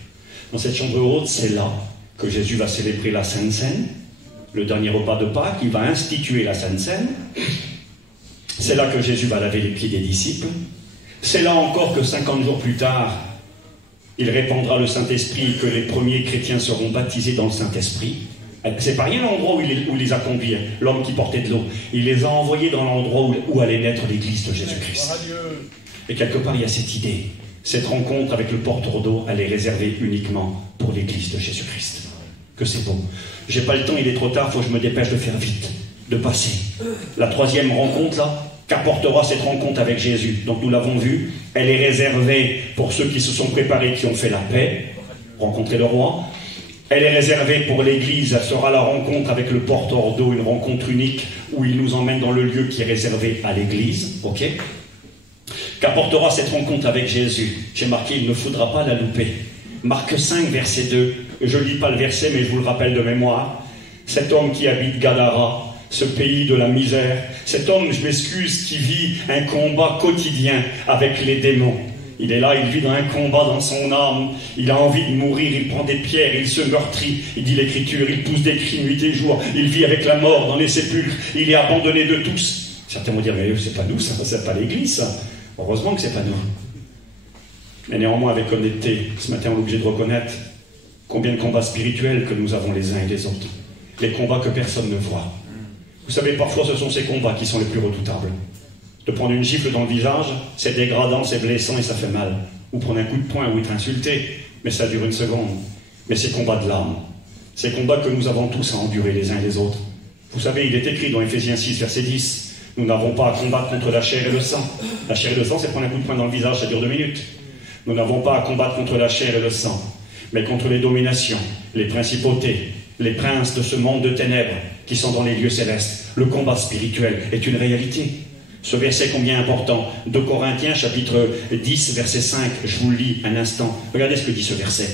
Dans cette chambre haute, c'est là que Jésus va célébrer la Sainte Seine, le dernier repas de Pâques. Il va instituer la Sainte Seine. C'est là que Jésus va laver les pieds des disciples. C'est là encore que 50 jours plus tard, il répandra le Saint-Esprit, que les premiers chrétiens seront baptisés dans le Saint-Esprit. C'est pas rien l'endroit où il les a conduits, l'homme qui portait de l'eau. Il les a envoyés dans l'endroit où allait naître l'Église de Jésus-Christ. Et quelque part, il y a cette idée. Cette rencontre avec le porteur d'eau, elle est réservée uniquement pour l'Église de Jésus-Christ. Que c'est beau. J'ai pas le temps, il est trop tard, il faut que je me dépêche de faire vite, de passer. La troisième rencontre, là, qu'apportera cette rencontre avec Jésus? Donc nous l'avons vu, elle est réservée pour ceux qui se sont préparés, qui ont fait la paix, rencontrer le roi. Elle est réservée pour l'Église, elle sera la rencontre avec le porteur d'eau, une rencontre unique, où il nous emmène dans le lieu qui est réservé à l'Église, ok? Qu'apportera cette rencontre avec Jésus? J'ai marqué, il ne faudra pas la louper. Marc 5, verset 2. Je ne lis pas le verset, mais je vous le rappelle de mémoire. Cet homme qui habite Gadara, ce pays de la misère, cet homme, je m'excuse, qui vit un combat quotidien avec les démons. Il est là, il vit dans un combat dans son âme. Il a envie de mourir, il prend des pierres, il se meurtrit. Il dit l'Écriture, il pousse des cris nuit et jour. Il vit avec la mort dans les sépulcres. Il est abandonné de tous. Certains vont dire, mais c'est pas nous, ça, c'est pas l'Église, ça. Heureusement que c'est pas nous. Mais néanmoins, avec honnêteté, ce matin, on est obligé de reconnaître combien de combats spirituels que nous avons les uns et les autres. Les combats que personne ne voit. Vous savez, parfois, ce sont ces combats qui sont les plus redoutables. De prendre une gifle dans le visage, c'est dégradant, c'est blessant et ça fait mal. Ou prendre un coup de poing ou être insulté, mais ça dure une seconde. Mais ces combats de l'âme, ces combats que nous avons tous à endurer les uns et les autres. Vous savez, il est écrit dans Éphésiens 6, verset 10, nous n'avons pas à combattre contre la chair et le sang. La chair et le sang, c'est prendre un coup de poing dans le visage, ça dure 2 minutes. Nous n'avons pas à combattre contre la chair et le sang, mais contre les dominations, les principautés, les princes de ce monde de ténèbres qui sont dans les lieux célestes. Le combat spirituel est une réalité. Ce verset combien important. 2 Corinthiens, chapitre 10, verset 5. Je vous le lis un instant. Regardez ce que dit ce verset.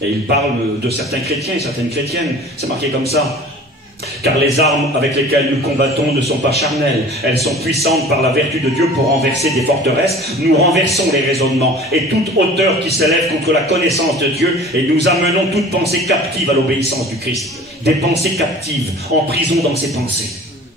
Et il parle de certains chrétiens et certaines chrétiennes. C'est marqué comme ça. Car les armes avec lesquelles nous combattons ne sont pas charnelles. Elles sont puissantes par la vertu de Dieu pour renverser des forteresses. Nous renversons les raisonnements et toute hauteur qui s'élève contre la connaissance de Dieu, et nous amenons toute pensée captive à l'obéissance du Christ. Des pensées captives, en prison dans ces pensées.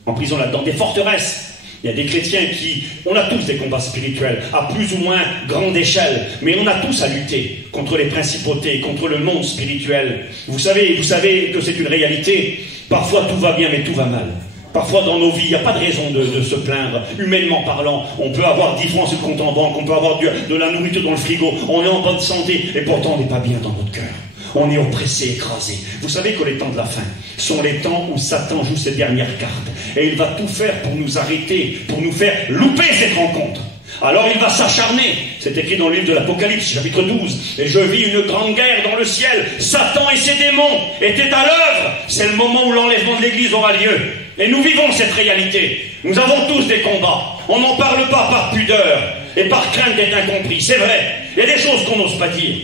En prison là-dedans, des forteresses. Il y a des chrétiens qui... On a tous des combats spirituels, à plus ou moins grande échelle, mais on a tous à lutter contre les principautés, contre le monde spirituel. Vous savez que c'est une réalité. Parfois tout va bien, mais tout va mal. Parfois dans nos vies, il n'y a pas de raison de se plaindre. Humainement parlant, on peut avoir 10 francs sur le compte en banque, on peut avoir de la nourriture dans le frigo, on est en bonne santé, et pourtant on n'est pas bien dans notre cœur. On est oppressé, écrasé. Vous savez que les temps de la fin sont les temps où Satan joue ses dernières cartes. Et il va tout faire pour nous arrêter, pour nous faire louper cette rencontre. Alors il va s'acharner. C'est écrit dans le livre de l'Apocalypse, chapitre 12. Et je vis une grande guerre dans le ciel. Satan et ses démons étaient à l'œuvre. C'est le moment où l'enlèvement de l'Église aura lieu. Et nous vivons cette réalité. Nous avons tous des combats. On n'en parle pas par pudeur et par crainte d'être incompris. C'est vrai. Il y a des choses qu'on n'ose pas dire.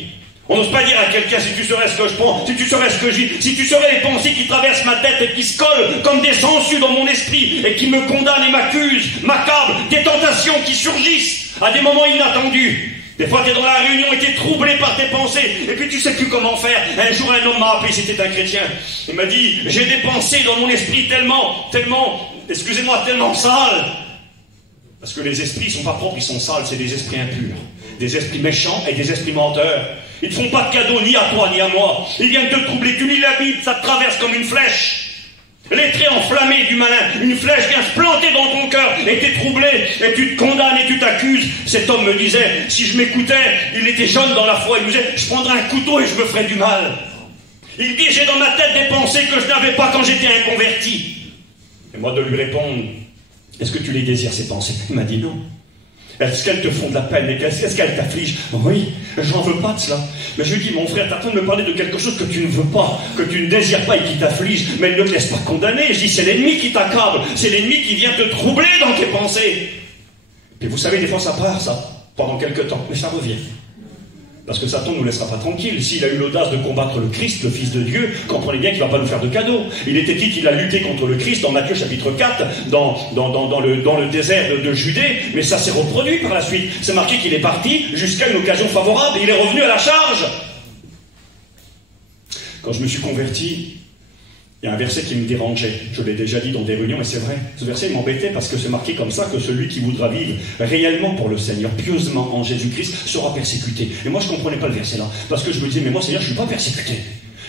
On n'ose pas dire à quelqu'un, si tu saurais ce que je prends, si tu saurais ce que je vis, si tu saurais les pensées qui traversent ma tête et qui se collent comme des sangsues dans mon esprit et qui me condamnent et m'accusent, m'accablent, des tentations qui surgissent à des moments inattendus. Des fois, tu es dans la réunion et tu es troublé par tes pensées et puis tu sais plus comment faire. Un jour, un homme m'a appelé, c'était un chrétien. Il m'a dit, j'ai des pensées dans mon esprit tellement sales. Parce que les esprits sont pas propres, ils sont sales, c'est des esprits impurs. Des esprits méchants et des esprits menteurs. Ils ne te font pas de cadeau ni à toi ni à moi. Ils viennent te troubler. Tu lis la Bible, ça te traverse comme une flèche. Les traits enflammés du malin. Une flèche vient se planter dans ton cœur et t'es troublé et tu te condamnes et tu t'accuses. Cet homme me disait, si je m'écoutais, il était jeune dans la foi, il me disait, je prendrais un couteau et je me ferais du mal. Il dit, j'ai dans ma tête des pensées que je n'avais pas quand j'étais inconverti. Et moi de lui répondre, est-ce que tu les désires ces pensées? Il m'a dit non. Est-ce qu'elles te font de la peine? Est-ce qu'elles t'affligent? Oui, j'en veux pas de cela. Mais je lui dis, mon frère, t'es en train de me parler de quelque chose que tu ne veux pas, que tu ne désires pas et qui t'afflige, mais ne te laisse pas condamner. Je dis, c'est l'ennemi qui t'accable, c'est l'ennemi qui vient te troubler dans tes pensées. Et vous savez, des fois ça part, ça, pendant quelque temps, mais ça revient. Parce que Satan ne nous laissera pas tranquille. S'il a eu l'audace de combattre le Christ, le Fils de Dieu, comprenez bien qu'il ne va pas nous faire de cadeaux. Il était dit qu'il a lutté contre le Christ dans Matthieu chapitre 4, dans le désert de Judée, mais ça s'est reproduit par la suite. C'est marqué qu'il est parti jusqu'à une occasion favorable, il est revenu à la charge. Quand je me suis converti, il y a un verset qui me dérangeait. Je l'ai déjà dit dans des réunions, et c'est vrai. Ce verset m'embêtait parce que c'est marqué comme ça que celui qui voudra vivre réellement pour le Seigneur, pieusement en Jésus-Christ, sera persécuté. Et moi, je ne comprenais pas le verset là. Parce que je me disais, mais moi, Seigneur, je ne suis pas persécuté.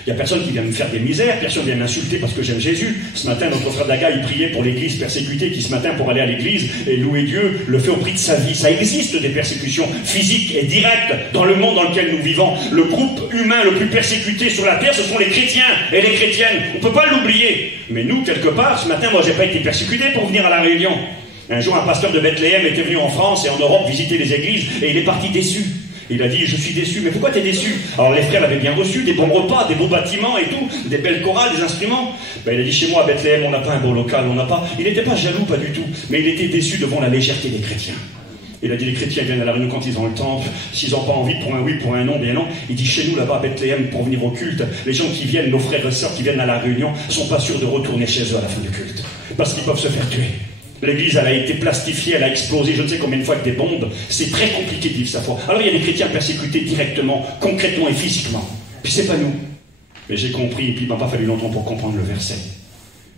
Il n'y a personne qui vient me faire des misères, personne vient m'insulter parce que j'aime Jésus. Ce matin, notre frère Daga, il priait pour l'église persécutée qui, ce matin, pour aller à l'église et louer Dieu, le fait au prix de sa vie. Ça existe des persécutions physiques et directes dans le monde dans lequel nous vivons. Le groupe humain le plus persécuté sur la terre, ce sont les chrétiens et les chrétiennes. On ne peut pas l'oublier. Mais nous, quelque part, ce matin, moi, j'ai pas été persécuté pour venir à la réunion. Un jour, un pasteur de Bethléem était venu en France et en Europe visiter les églises et il est parti déçu. Il a dit, je suis déçu. Mais pourquoi t'es déçu? Alors les frères l'avaient bien reçu, des bons repas, des beaux bâtiments et tout, des belles chorales, des instruments. Ben, il a dit, chez moi à Bethléem, on n'a pas un beau local, on n'a pas... Il n'était pas jaloux, pas du tout, mais il était déçu devant la légèreté des chrétiens. Il a dit, les chrétiens viennent à la réunion quand ils ont le temps, s'ils n'ont pas envie pour un oui, pour un non, bien non. Il dit, chez nous là-bas à Bethléem, pour venir au culte, les gens qui viennent, nos frères et sœurs qui viennent à la réunion, sont pas sûrs de retourner chez eux à la fin du culte, parce qu'ils peuvent se faire tuer. L'église, elle a été plastifiée, elle a explosé, je ne sais combien de fois avec des bombes. C'est très compliqué de vivre sa foi. Alors il y a des chrétiens persécutés directement, concrètement et physiquement. Puis c'est pas nous. Mais j'ai compris, et puis il m'a pas fallu longtemps pour comprendre le verset.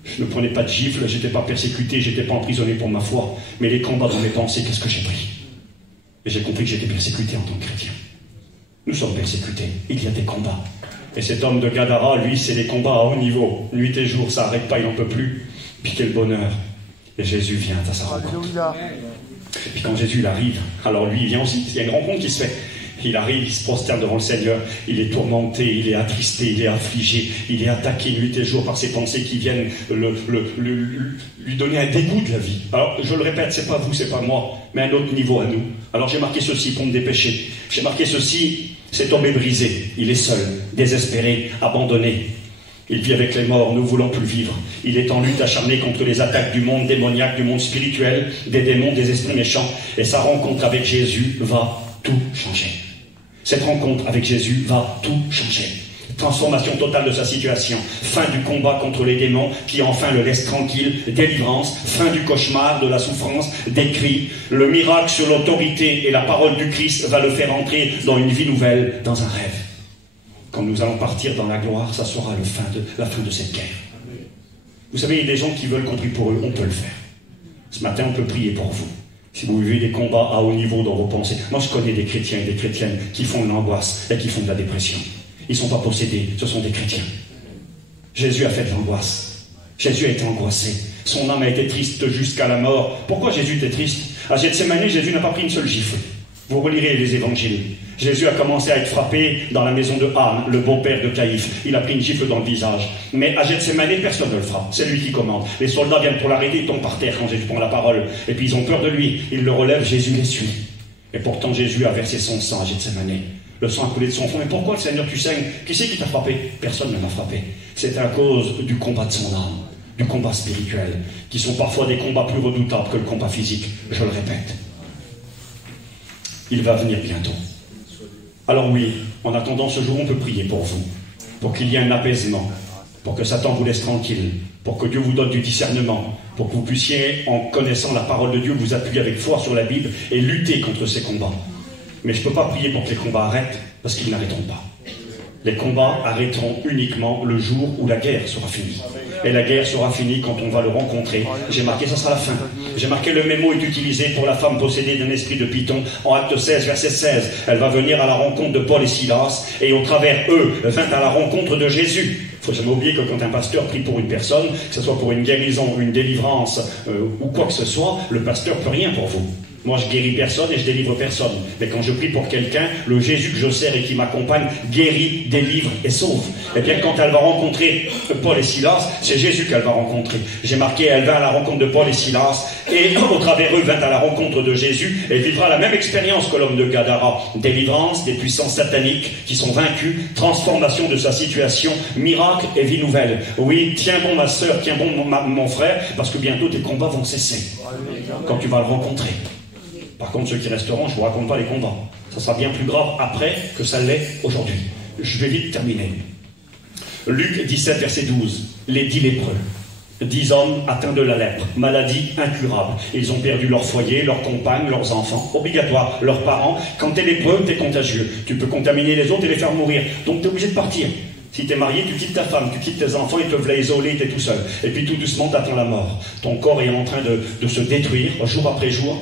Je ne prenais pas de gifles, j'étais pas persécuté, j'étais pas emprisonné pour ma foi. Mais les combats dans mes pensées, qu'est-ce que j'ai pris? Et j'ai compris que j'étais persécuté en tant que chrétien. Nous sommes persécutés, il y a des combats. Et cet homme de Gadara, lui, c'est des combats à haut niveau. Nuit et jour, ça n'arrête pas, il n'en peut plus. Puis quel bonheur. Et Jésus vient à sa rencontre. Et puis quand Jésus il arrive, alors lui il vient aussi, il y a une rencontre qui se fait. Il arrive, il se prosterne devant le Seigneur, il est tourmenté, il est attristé, il est affligé, il est attaqué nuit et jour par ses pensées qui viennent lui donner un dégoût de la vie. Alors je le répète, c'est pas vous, c'est pas moi, mais un autre niveau à nous. Alors j'ai marqué ceci pour me dépêcher. J'ai marqué ceci, cet homme est brisé, il est seul, désespéré, abandonné. Il vit avec les morts, nous voulons plus vivre. Il est en lutte acharnée contre les attaques du monde démoniaque, du monde spirituel, des démons, des esprits méchants. Et sa rencontre avec Jésus va tout changer. Cette rencontre avec Jésus va tout changer. Transformation totale de sa situation. Fin du combat contre les démons qui enfin le laisse tranquille. Délivrance. Fin du cauchemar, de la souffrance, des cris. Le miracle sur l'autorité et la parole du Christ va le faire entrer dans une vie nouvelle, dans un rêve. Quand nous allons partir dans la gloire, ça sera la fin de cette guerre. Vous savez, il y a des gens qui veulent qu'on prie pour eux, on peut le faire. Ce matin, on peut prier pour vous. Si vous vivez des combats à haut niveau dans vos pensées. Moi, je connais des chrétiens et des chrétiennes qui font de l'angoisse et qui font de la dépression. Ils ne sont pas possédés, ce sont des chrétiens. Jésus a fait de l'angoisse. Jésus a été angoissé. Son âme a été triste jusqu'à la mort. Pourquoi Jésus était triste? À Gethsémani, Jésus n'a pas pris une seule gifle. Vous relirez les évangiles. Jésus a commencé à être frappé dans la maison de Anne, le beau-père de Caïphe. Il a pris une gifle dans le visage. Mais à Gethsémani, personne ne le frappe. C'est lui qui commande. Les soldats viennent pour l'arrêter, ils tombent par terre quand Jésus prend la parole. Et puis ils ont peur de lui. Ils le relèvent, Jésus les suit. Et pourtant Jésus a versé son sang à Gethsémani. Le sang a coulé de son front. Mais pourquoi le Seigneur tu saignes? Qui c'est qui t'a frappé? Personne ne m'a frappé. C'est à cause du combat de son âme, du combat spirituel, qui sont parfois des combats plus redoutables que le combat physique. Je le répète. Il va venir bientôt. Alors oui, en attendant ce jour, on peut prier pour vous, pour qu'il y ait un apaisement, pour que Satan vous laisse tranquille, pour que Dieu vous donne du discernement, pour que vous puissiez, en connaissant la parole de Dieu, vous appuyer avec foi sur la Bible et lutter contre ces combats. Mais je ne peux pas prier pour que les combats arrêtent, parce qu'ils n'arrêteront pas. Les combats arrêteront uniquement le jour où la guerre sera finie. Et la guerre sera finie quand on va le rencontrer. J'ai marqué, ça sera la fin. J'ai marqué, le même mot est utilisé pour la femme possédée d'un esprit de python en acte 16, verset 16. Elle va venir à la rencontre de Paul et Silas, et au travers eux, vint à la rencontre de Jésus. Il ne faut jamais oublier que quand un pasteur prie pour une personne, que ce soit pour une guérison, une délivrance ou quoi que ce soit, le pasteur ne peut rien pour vous. Moi, je guéris personne et je délivre personne. Mais quand je prie pour quelqu'un, le Jésus que je sers et qui m'accompagne guérit, délivre et sauve. Et bien, quand elle va rencontrer Paul et Silas, c'est Jésus qu'elle va rencontrer. J'ai marqué, elle vint à la rencontre de Paul et Silas, et au travers eux, vint à la rencontre de Jésus, et vivra la même expérience que l'homme de Gadara. Délivrance des puissances sataniques qui sont vaincues, transformation de sa situation, miracle et vie nouvelle. Oui, tiens bon ma sœur, tiens bon mon frère, parce que bientôt tes combats vont cesser. Quand tu vas le rencontrer. Par contre, ceux qui resteront, je ne vous raconte pas les combats. Ça sera bien plus grave après que ça l'est aujourd'hui. Je vais vite terminer. Luc 17, verset 12. Les 10 lépreux. 10 hommes atteints de la lèpre. Maladie incurable. Ils ont perdu leur foyer, leurs compagnes, leurs enfants. Obligatoire. Leurs parents. Quand tu es lépreux, tu es contagieux. Tu peux contaminer les autres et les faire mourir. Donc tu es obligé de partir. Si tu es marié, tu quittes ta femme, tu quittes tes enfants, ils peuvent l'isoler, tu es tout seul. Et puis tout doucement, tu attends la mort. Ton corps est en train de se détruire, jour après jour.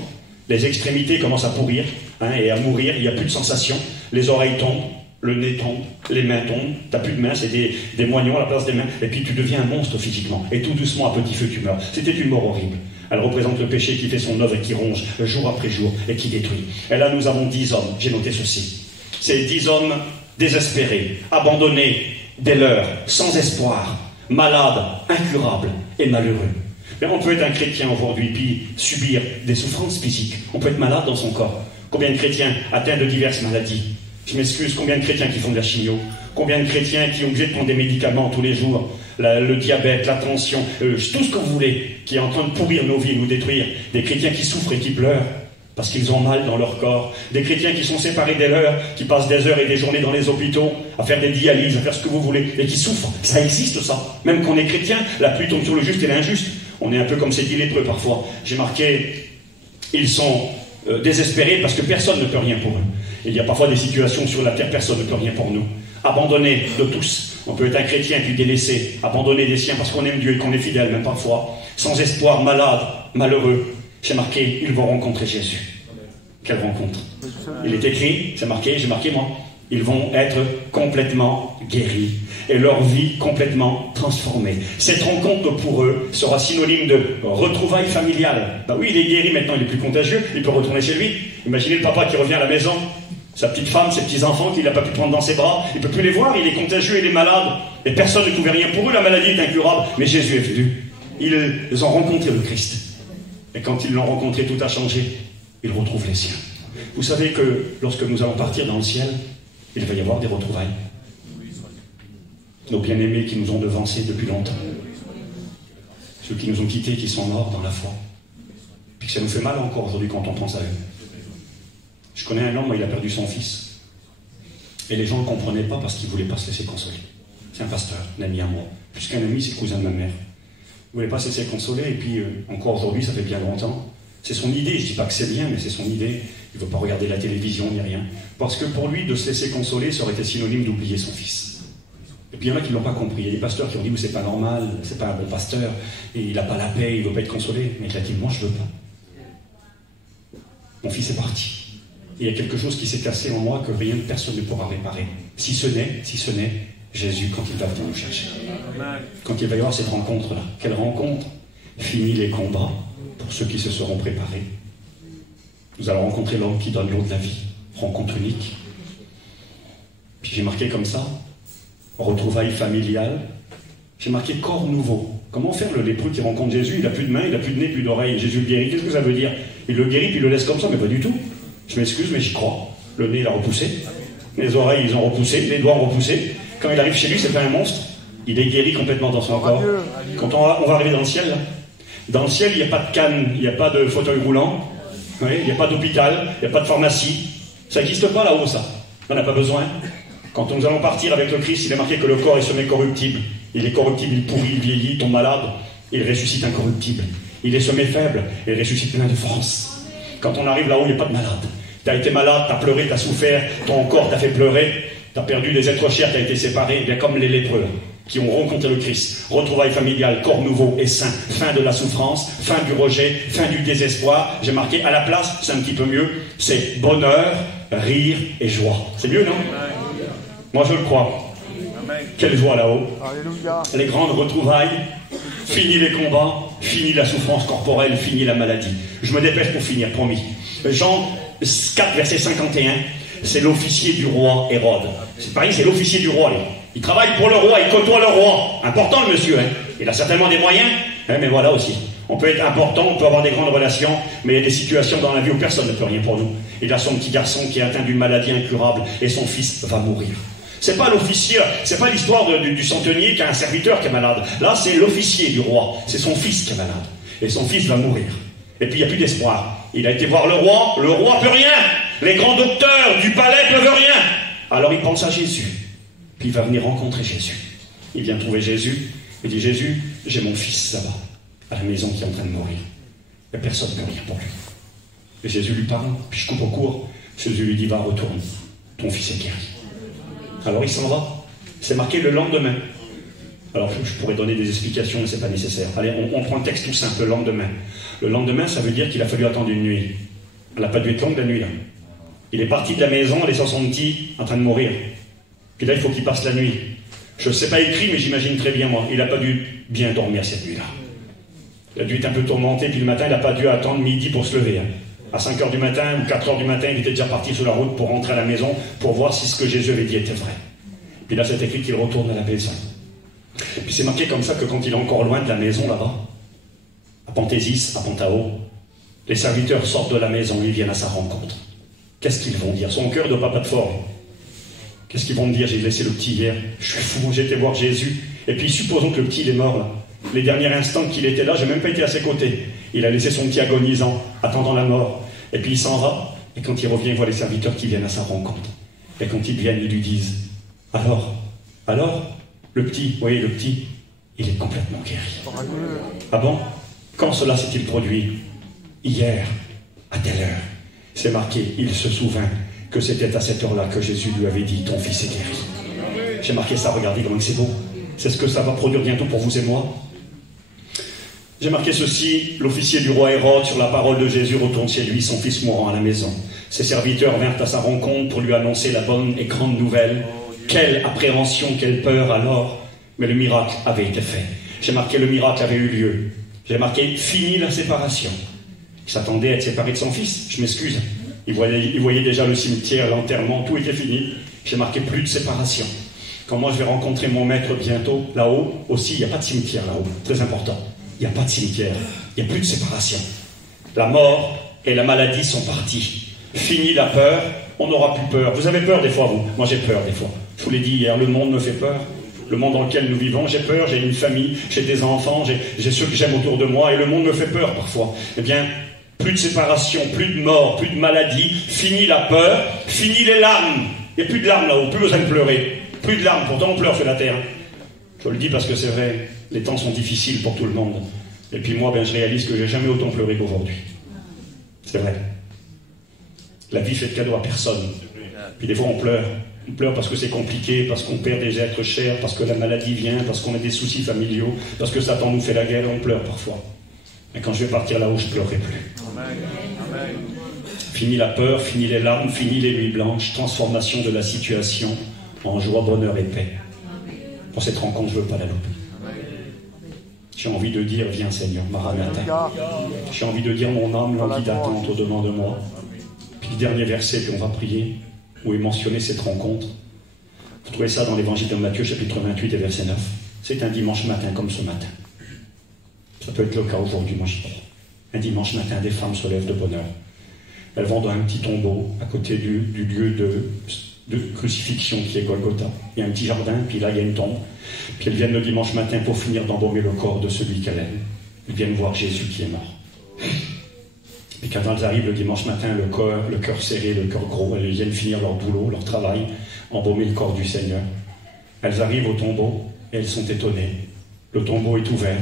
Les extrémités commencent à pourrir et à mourir, il n'y a plus de sensation. Les oreilles tombent, le nez tombe, les mains tombent, tu n'as plus de mains, c'est des moignons à la place des mains. Et puis tu deviens un monstre physiquement. Et tout doucement, à petit feu, tu meurs. C'était une mort horrible. Elle représente le péché qui fait son œuvre et qui ronge jour après jour et qui détruit. Et là, nous avons 10 hommes. J'ai noté ceci. Ces 10 hommes désespérés, abandonnés dès l'heure, sans espoir, malades, incurables et malheureux. Mais on peut être un chrétien aujourd'hui puis subir des souffrances physiques. On peut être malade dans son corps. Combien de chrétiens atteints de diverses maladies? Je m'excuse, combien de chrétiens qui font de la chimio? Combien de chrétiens qui ont obligé de prendre des médicaments tous les jours? Le diabète, la tension, tout ce que vous voulez, qui est en train de pourrir nos vies, nous détruire. Des chrétiens qui souffrent et qui pleurent parce qu'ils ont mal dans leur corps. Des chrétiens qui sont séparés des leurs, qui passent des heures et des journées dans les hôpitaux, à faire des dialyses, à faire ce que vous voulez, et qui souffrent. Ça existe, ça. Même quand on est chrétien, la pluie tombe sur le juste et l'injuste. On est un peu comme ces 10 lépreux parfois. J'ai marqué, ils sont désespérés parce que personne ne peut rien pour eux. Il y a parfois des situations sur la terre, personne ne peut rien pour nous. Abandonnés de tous. On peut être un chrétien puis délaissé, abandonné des siens parce qu'on aime Dieu et qu'on est fidèle, même parfois. Sans espoir, malade, malheureux. J'ai marqué, ils vont rencontrer Jésus. Quelle rencontre? Il est écrit, c'est marqué, j'ai marqué moi. Ils vont être complètement guéris et leur vie complètement transformée. Cette rencontre pour eux sera synonyme de retrouvailles familiales. Ben oui, il est guéri maintenant, il est plus contagieux, il peut retourner chez lui. Imaginez le papa qui revient à la maison, sa petite femme, ses petits-enfants qu'il n'a pas pu prendre dans ses bras, il ne peut plus les voir, il est contagieux, il est malade, et personne ne pouvait rien pour eux, la maladie est incurable, mais Jésus est venu. Ils ont rencontré le Christ. Et quand ils l'ont rencontré, tout a changé. Ils retrouvent les siens. Vous savez que lorsque nous allons partir dans le ciel, il va y avoir des retrouvailles. Nos bien-aimés qui nous ont devancés depuis longtemps. Ceux qui nous ont quittés, qui sont morts dans la foi. Puis que ça nous fait mal encore aujourd'hui quand on pense à eux. Je connais un homme, il a perdu son fils. Et les gens ne comprenaient pas parce qu'ils ne voulaient pas se laisser consoler. C'est un pasteur, un ami à moi. Plus qu'un ami, c'est le cousin de ma mère. Il ne voulait pas se laisser consoler, et puis encore aujourd'hui, ça fait bien longtemps. C'est son idée, je ne dis pas que c'est bien, mais c'est son idée. Il ne veut pas regarder la télévision ni rien. Parce que pour lui, de se laisser consoler, ça aurait été synonyme d'oublier son fils. Et puis il y en a qui ne l'ont pas compris. Il y a des pasteurs qui ont dit, mais c'est pas normal, c'est pas un bon pasteur, et il n'a pas la paix, il ne veut pas être consolé. Mais il a dit, moi je ne veux pas. Mon fils est parti. Et il y a quelque chose qui s'est cassé en moi que rien, personne ne pourra réparer. Si ce n'est Jésus quand il va venir nous chercher. Quand il va y avoir cette rencontre-là. Quelle rencontre? Fini les combats pour ceux qui se seront préparés. Nous allons rencontrer l'homme qui donne l'eau de la vie. Rencontre unique. Puis j'ai marqué comme ça, retrouvailles familiales. J'ai marqué corps nouveau. Comment faire le lépreux qui rencontre Jésus? Il n'a plus de main, il n'a plus de nez, plus d'oreille. Jésus le guérit. Qu'est-ce que ça veut dire? Il le guérit puis il le laisse comme ça, mais pas du tout. Je m'excuse, mais j'y crois. Le nez, il a repoussé. Les oreilles, ils ont repoussé. Les doigts ont repoussé. Quand il arrive chez lui, c'est pas un monstre. Il est guéri complètement dans son corps. Quand on va arriver dans le ciel, là, dans le ciel, il n'y a pas de canne, il n'y a pas de fauteuil roulant, oui, il n'y a pas d'hôpital, il n'y a pas de pharmacie. Ça n'existe pas là-haut, ça. On n'en a pas besoin. Quand nous allons partir avec le Christ, il est marqué que le corps est semé corruptible. Il est corruptible, il pourrit, il vieillit, il tombe malade. Il ressuscite incorruptible. Il est semé faible, et il ressuscite plein de force. Quand on arrive là-haut, il n'y a pas de malade. Tu as été malade, tu as pleuré, tu as souffert, ton corps t'a fait pleurer, tu as perdu des êtres chers, tu as été séparé, bien comme les lépreux qui ont rencontré le Christ. Retrouvailles familiales, corps nouveau et sain, fin de la souffrance, fin du rejet, fin du désespoir. J'ai marqué à la place, c'est un petit peu mieux, c'est bonheur, rire et joie. C'est mieux, non? Moi je le crois. Quelle joie là-haut. Les grandes retrouvailles, fini les combats, fini la souffrance corporelle, fini la maladie. Je me dépêche pour finir, promis. Jean 4, verset 51, c'est l'officier du roi Hérode. C'est pareil, c'est l'officier du roi. Il travaille pour le roi, il côtoie le roi. Important le monsieur, hein. Il a certainement des moyens, hein, mais voilà aussi. On peut être important, on peut avoir des grandes relations, mais il y a des situations dans la vie où personne ne peut rien pour nous. Il a son petit garçon qui est atteint d'une maladie incurable et son fils va mourir. C'est pas l'officier, c'est pas l'histoire du centenier qui a un serviteur qui est malade. Là, c'est l'officier du roi, c'est son fils qui est malade. Et son fils va mourir. Et puis il n'y a plus d'espoir. Il a été voir le roi peut rien. Les grands docteurs du palais peuvent rien. Alors il pense à Jésus. Puis il va venir rencontrer Jésus. Il vient trouver Jésus. Il dit, Jésus, j'ai mon fils là-bas, à la maison qui est en train de mourir. Et personne ne peut rien pour lui. Et Jésus lui parle, puis je coupe au court. Jésus lui dit, va, retourne. Ton fils est guéri. Alors il s'en va. C'est marqué le lendemain. Alors je pourrais donner des explications, mais ce n'est pas nécessaire. Allez, on prend le texte tout simple, le lendemain. Le lendemain, ça veut dire qu'il a fallu attendre une nuit. Elle n'a pas dû être longue la nuit, là. Il est parti de la maison, laissant son petit en train de mourir. Puis là, il faut qu'il passe la nuit. Je ne sais pas écrit, mais j'imagine très bien, moi. Il n'a pas dû bien dormir cette nuit-là. Il a dû être un peu tourmenté, puis le matin, il n'a pas dû attendre midi pour se lever. Hein. À 5 h du matin ou 4 h du matin, il était déjà parti sur la route pour rentrer à la maison, pour voir si ce que Jésus avait dit était vrai. Puis là, c'est écrit qu'il retourne à la maison. Et puis c'est marqué comme ça que quand il est encore loin de la maison, là-bas, à Pantésis, à Pantao, les serviteurs sortent de la maison, ils viennent à sa rencontre. Qu'est-ce qu'ils vont dire? Son cœur ne doit pas être fort. Qu'est-ce qu'ils vont me dire? J'ai laissé le petit hier, je suis fou, j'ai été voir Jésus. Et puis supposons que le petit il est mort là. Les derniers instants qu'il était là, je n'ai même pas été à ses côtés. Il a laissé son petit agonisant, attendant la mort. Et puis il s'en va, et quand il revient, il voit les serviteurs qui viennent à sa rencontre. Et quand ils viennent, ils lui disent, alors, le petit, vous voyez le petit, il est complètement guéri. Ah bon? Quand cela s'est-il produit? Hier, à telle heure. C'est marqué, il se souvint que c'était à cette heure-là que Jésus lui avait dit, ton fils est guéri. J'ai marqué ça, regardez comment c'est beau. C'est ce que ça va produire bientôt pour vous et moi. J'ai marqué ceci, l'officier du roi Hérode, sur la parole de Jésus, retourne chez lui, son fils mourant à la maison. Ses serviteurs vinrent à sa rencontre pour lui annoncer la bonne et grande nouvelle. Quelle appréhension, quelle peur alors. Mais le miracle avait été fait. J'ai marqué, le miracle avait eu lieu. J'ai marqué, fini la séparation. Il s'attendait à être séparé de son fils, je m'excuse. Il voyait déjà le cimetière, l'enterrement, tout était fini. J'ai marqué, plus de séparation. Quand moi je vais rencontrer mon maître bientôt, là-haut, aussi, il n'y a pas de cimetière là-haut. Très important. Il n'y a pas de cimetière. Il n'y a plus de séparation. La mort et la maladie sont partis. Fini la peur, on n'aura plus peur. Vous avez peur des fois, vous? Moi j'ai peur des fois. Je vous l'ai dit hier, le monde me fait peur. Le monde dans lequel nous vivons, j'ai peur, j'ai une famille, j'ai des enfants, j'ai ceux que j'aime autour de moi, et le monde me fait peur parfois. Eh bien, plus de séparation, plus de mort, plus de maladie, fini la peur, fini les larmes. Il n'y a plus de larmes là-haut, plus besoin de pleurer. Plus de larmes, pourtant on pleure sur la terre. Je le dis parce que c'est vrai, les temps sont difficiles pour tout le monde. Et puis moi, je réalise que j'ai jamais autant pleuré qu'aujourd'hui. C'est vrai. La vie fait de cadeau à personne. Puis des fois on pleure. On pleure parce que c'est compliqué, parce qu'on perd des êtres chers, parce que la maladie vient, parce qu'on a des soucis familiaux, parce que Satan nous fait la guerre et on pleure parfois. Mais quand je vais partir là-haut, je ne pleurerai plus. Amen. Amen. Fini la peur, fini les larmes, fini les nuits blanches, transformation de la situation en joie, bonheur et paix. Pour cette rencontre, je ne veux pas la louper. J'ai envie de dire, viens Seigneur, Maranatha. J'ai envie de dire, mon âme languit d'attente au-devant de moi. Puis le dernier verset, puis on va prier, où est mentionné cette rencontre. Vous trouvez ça dans l'évangile de Matthieu, chapitre 28 et verset 9. C'est un dimanche matin comme ce matin. Ça peut être le cas aujourd'hui, moi je crois. Un dimanche matin, des femmes se lèvent de bonne heure. Elles vont dans un petit tombeau à côté du lieu de crucifixion qui est Golgotha. Il y a un petit jardin, puis là il y a une tombe. Puis elles viennent le dimanche matin pour finir d'embaumer le corps de celui qu'elles aiment. Elles viennent voir Jésus qui est mort. Et quand elles arrivent le dimanche matin, le cœur serré, le cœur gros, elles viennent finir leur boulot, leur travail, embaumer le corps du Seigneur. Elles arrivent au tombeau et elles sont étonnées. Le tombeau est ouvert.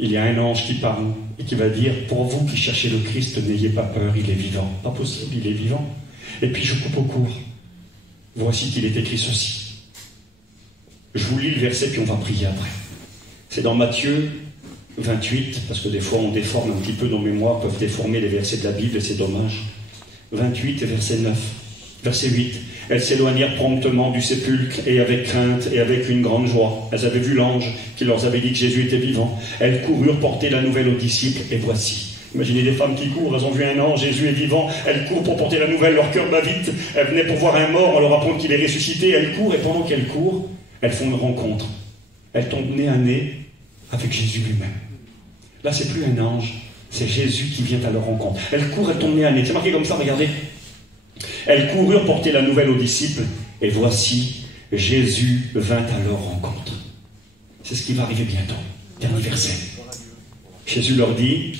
Il y a un ange qui parle et qui va dire, pour vous qui cherchez le Christ, n'ayez pas peur, il est vivant. Pas possible, il est vivant. Et puis je coupe au court. Voici qu'il est écrit ceci. Je vous lis le verset, puis on va prier après. C'est dans Matthieu 28, parce que des fois on déforme un petit peu, nos mémoires peuvent déformer les versets de la Bible, et c'est dommage. 28 et verset 9. Verset 8. Elles s'éloignèrent promptement du sépulcre, et avec crainte et avec une grande joie. Elles avaient vu l'ange qui leur avait dit que Jésus était vivant. Elles coururent porter la nouvelle aux disciples, et voici. Imaginez des femmes qui courent, elles ont vu un ange, Jésus est vivant, elles courent pour porter la nouvelle, leur cœur bat vite, elles venaient pour voir un mort, on leur apprend qu'il est ressuscité, elles courent, et pendant qu'elles courent, elles font une rencontre. Elles tombent nez à nez avec Jésus lui-même. Là, c'est plus un ange, c'est Jésus qui vient à leur rencontre. Elles courent, elles tombent nez à nez. C'est marqué comme ça, regardez. Elles coururent porter la nouvelle aux disciples, et voici, Jésus vint à leur rencontre. C'est ce qui va arriver bientôt. Dernier verset. Jésus leur dit,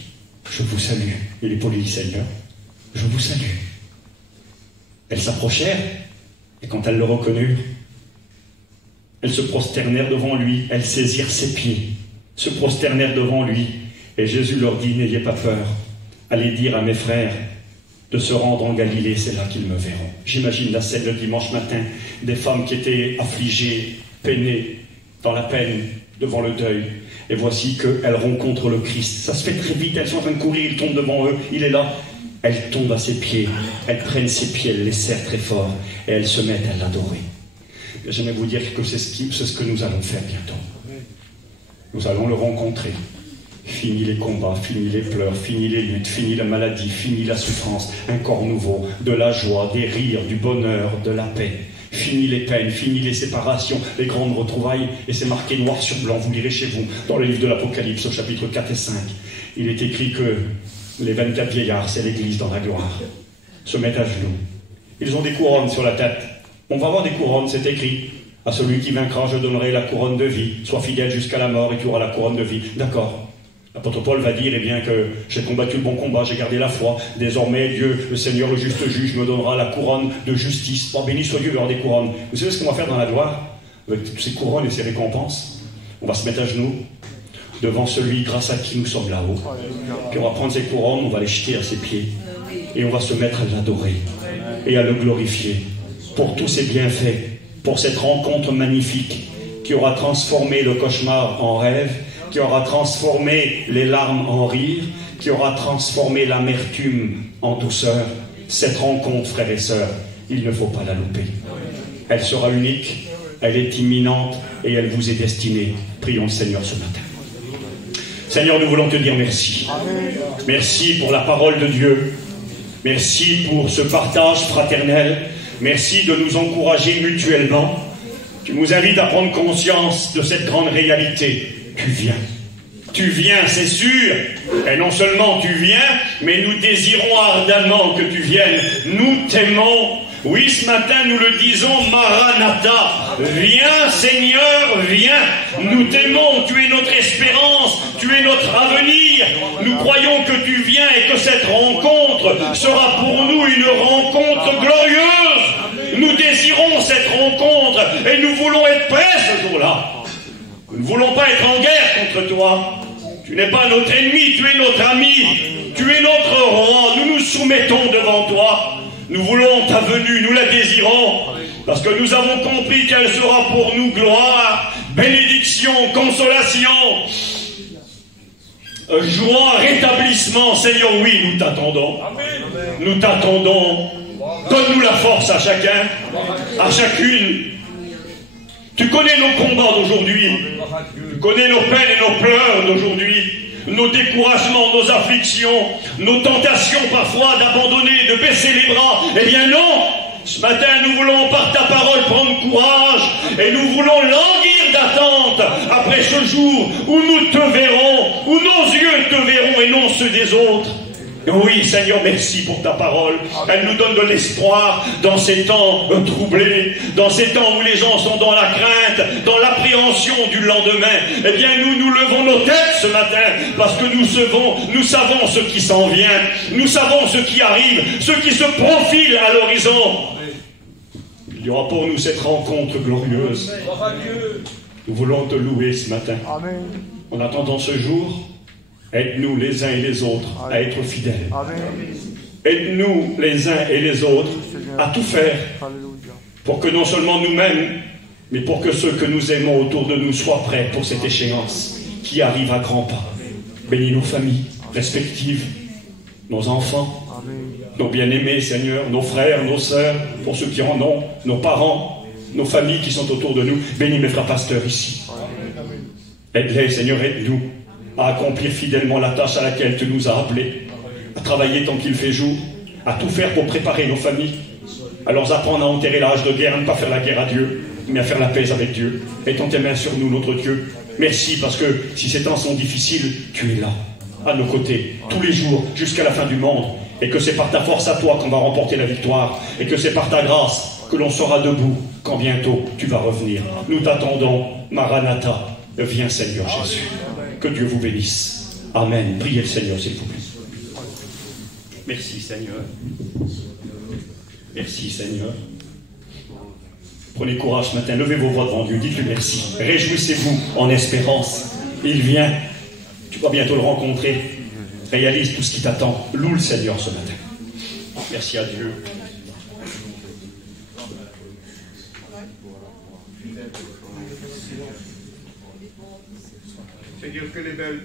je vous salue. Il est poli, Seigneur. Je vous salue. Elles s'approchèrent, et quand elles le reconnurent, elles se prosternèrent devant lui, elles saisirent ses pieds, se prosternèrent devant lui, et Jésus leur dit, n'ayez pas peur, allez dire à mes frères de se rendre en Galilée, c'est là qu'ils me verront. J'imagine la scène le dimanche matin, des femmes qui étaient affligées, peinées, dans la peine, devant le deuil, et voici qu'elles rencontrent le Christ. Ça se fait très vite, elles sont en train de courir, il tombe devant eux, il est là. Elles tombent à ses pieds, elles prennent ses pieds, elles les serrent très fort, et elles se mettent à l'adorer. J'aimerais vous dire que c'est ce que nous allons faire bientôt. Nous allons le rencontrer. Fini les combats, fini les pleurs, fini les luttes, fini la maladie, fini la souffrance, un corps nouveau, de la joie, des rires, du bonheur, de la paix. Fini les peines, fini les séparations, les grandes retrouvailles, et c'est marqué noir sur blanc, vous lirez chez vous, dans le livre de l'Apocalypse, au chapitre 4 et 5. Il est écrit que les 24 vieillards, c'est l'Église dans la gloire, se mettent à genoux. Ils ont des couronnes sur la tête. On va avoir des couronnes, c'est écrit. À celui qui vaincra, je donnerai la couronne de vie. Sois fidèle jusqu'à la mort et tu auras la couronne de vie. D'accord. L'apôtre Paul va dire, eh bien, que j'ai combattu le bon combat, j'ai gardé la foi. Désormais, Dieu, le Seigneur, le juste juge, me donnera la couronne de justice. Oh, béni soit Dieu d'avoir des couronnes. Vous savez ce qu'on va faire dans la gloire? Avec toutes ces couronnes et ces récompenses, on va se mettre à genoux devant celui grâce à qui nous sommes là-haut. Puis on va prendre ces couronnes, on va les jeter à ses pieds. Et on va se mettre à l'adorer et à le glorifier pour tous ses bienfaits, pour cette rencontre magnifique qui aura transformé le cauchemar en rêve, qui aura transformé les larmes en rire, qui aura transformé l'amertume en douceur. Cette rencontre, frères et sœurs, il ne faut pas la louper. Elle sera unique, elle est imminente et elle vous est destinée. Prions le Seigneur ce matin. Seigneur, nous voulons te dire merci. Merci pour la parole de Dieu. Merci pour ce partage fraternel. Merci de nous encourager mutuellement. Tu nous invites à prendre conscience de cette grande réalité. Tu viens. Tu viens, c'est sûr. Et non seulement tu viens, mais nous désirons ardemment que tu viennes. Nous t'aimons. Oui, ce matin, nous le disons, Maranatha. Viens, Seigneur, viens. Nous t'aimons. Tu es notre espérance. Tu es notre avenir. Nous croyons que tu viens et que cette rencontre sera pour nous une rencontre glorieuse. Nous désirons cette rencontre et nous voulons être prêts ce jour-là. Nous ne voulons pas être en guerre contre toi. Tu n'es pas notre ennemi, tu es notre ami. Tu es notre roi. Nous nous soumettons devant toi. Nous voulons ta venue, nous la désirons. Parce que nous avons compris qu'elle sera pour nous gloire, bénédiction, consolation, joie, rétablissement. Seigneur, oui, nous t'attendons. Nous t'attendons. Donne-nous la force à chacun, à chacune. Tu connais nos combats d'aujourd'hui. Tu connais nos peines et nos pleurs d'aujourd'hui. Nos découragements, nos afflictions, nos tentations parfois d'abandonner, de baisser les bras. Eh bien non! Ce matin, nous voulons par ta parole prendre courage et nous voulons languir d'attente après ce jour où nous te verrons, où nos yeux te verront et non ceux des autres. Oui, Seigneur, merci pour ta parole. Elle nous donne de l'espoir dans ces temps troublés, dans ces temps où les gens sont dans la crainte, dans l'appréhension du lendemain. Eh bien, nous levons nos têtes ce matin parce que nous savons ce qui s'en vient. Nous savons ce qui arrive, ce qui se profile à l'horizon. Il y aura pour nous cette rencontre glorieuse. Nous voulons te louer ce matin. Amen. En attendant ce jour, aide-nous les uns et les autres à être fidèles. Aide-nous les uns et les autres à tout faire pour que non seulement nous-mêmes, mais pour que ceux que nous aimons autour de nous soient prêts pour cette échéance qui arrive à grands pas. Bénis nos familles respectives, nos enfants, nos bien-aimés, Seigneur, nos frères, nos sœurs, pour ceux qui en ont, nos parents, nos familles qui sont autour de nous. Bénis mes frères pasteurs ici. Aide-les, Seigneur, aide-nous à accomplir fidèlement la tâche à laquelle tu nous as appelés, à travailler tant qu'il fait jour, à tout faire pour préparer nos familles, à leur apprendre à enterrer l'âge de guerre, à ne pas faire la guerre à Dieu, mais à faire la paix avec Dieu. Mettons tes mains sur nous, notre Dieu. Merci, parce que si ces temps sont difficiles, tu es là, à nos côtés, tous les jours, jusqu'à la fin du monde, et que c'est par ta force à toi qu'on va remporter la victoire, et que c'est par ta grâce que l'on sera debout quand bientôt tu vas revenir. Nous t'attendons, Maranatha. Viens, Seigneur Jésus. Que Dieu vous bénisse. Amen. Priez le Seigneur, s'il vous plaît. Merci, Seigneur. Merci, Seigneur. Prenez courage ce matin. Levez vos voix devant Dieu. Dites-lui merci. Réjouissez-vous en espérance. Il vient. Tu vas bientôt le rencontrer. Réalise tout ce qui t'attend. Loue le Seigneur ce matin. Merci à Dieu. Seigneur, que les belles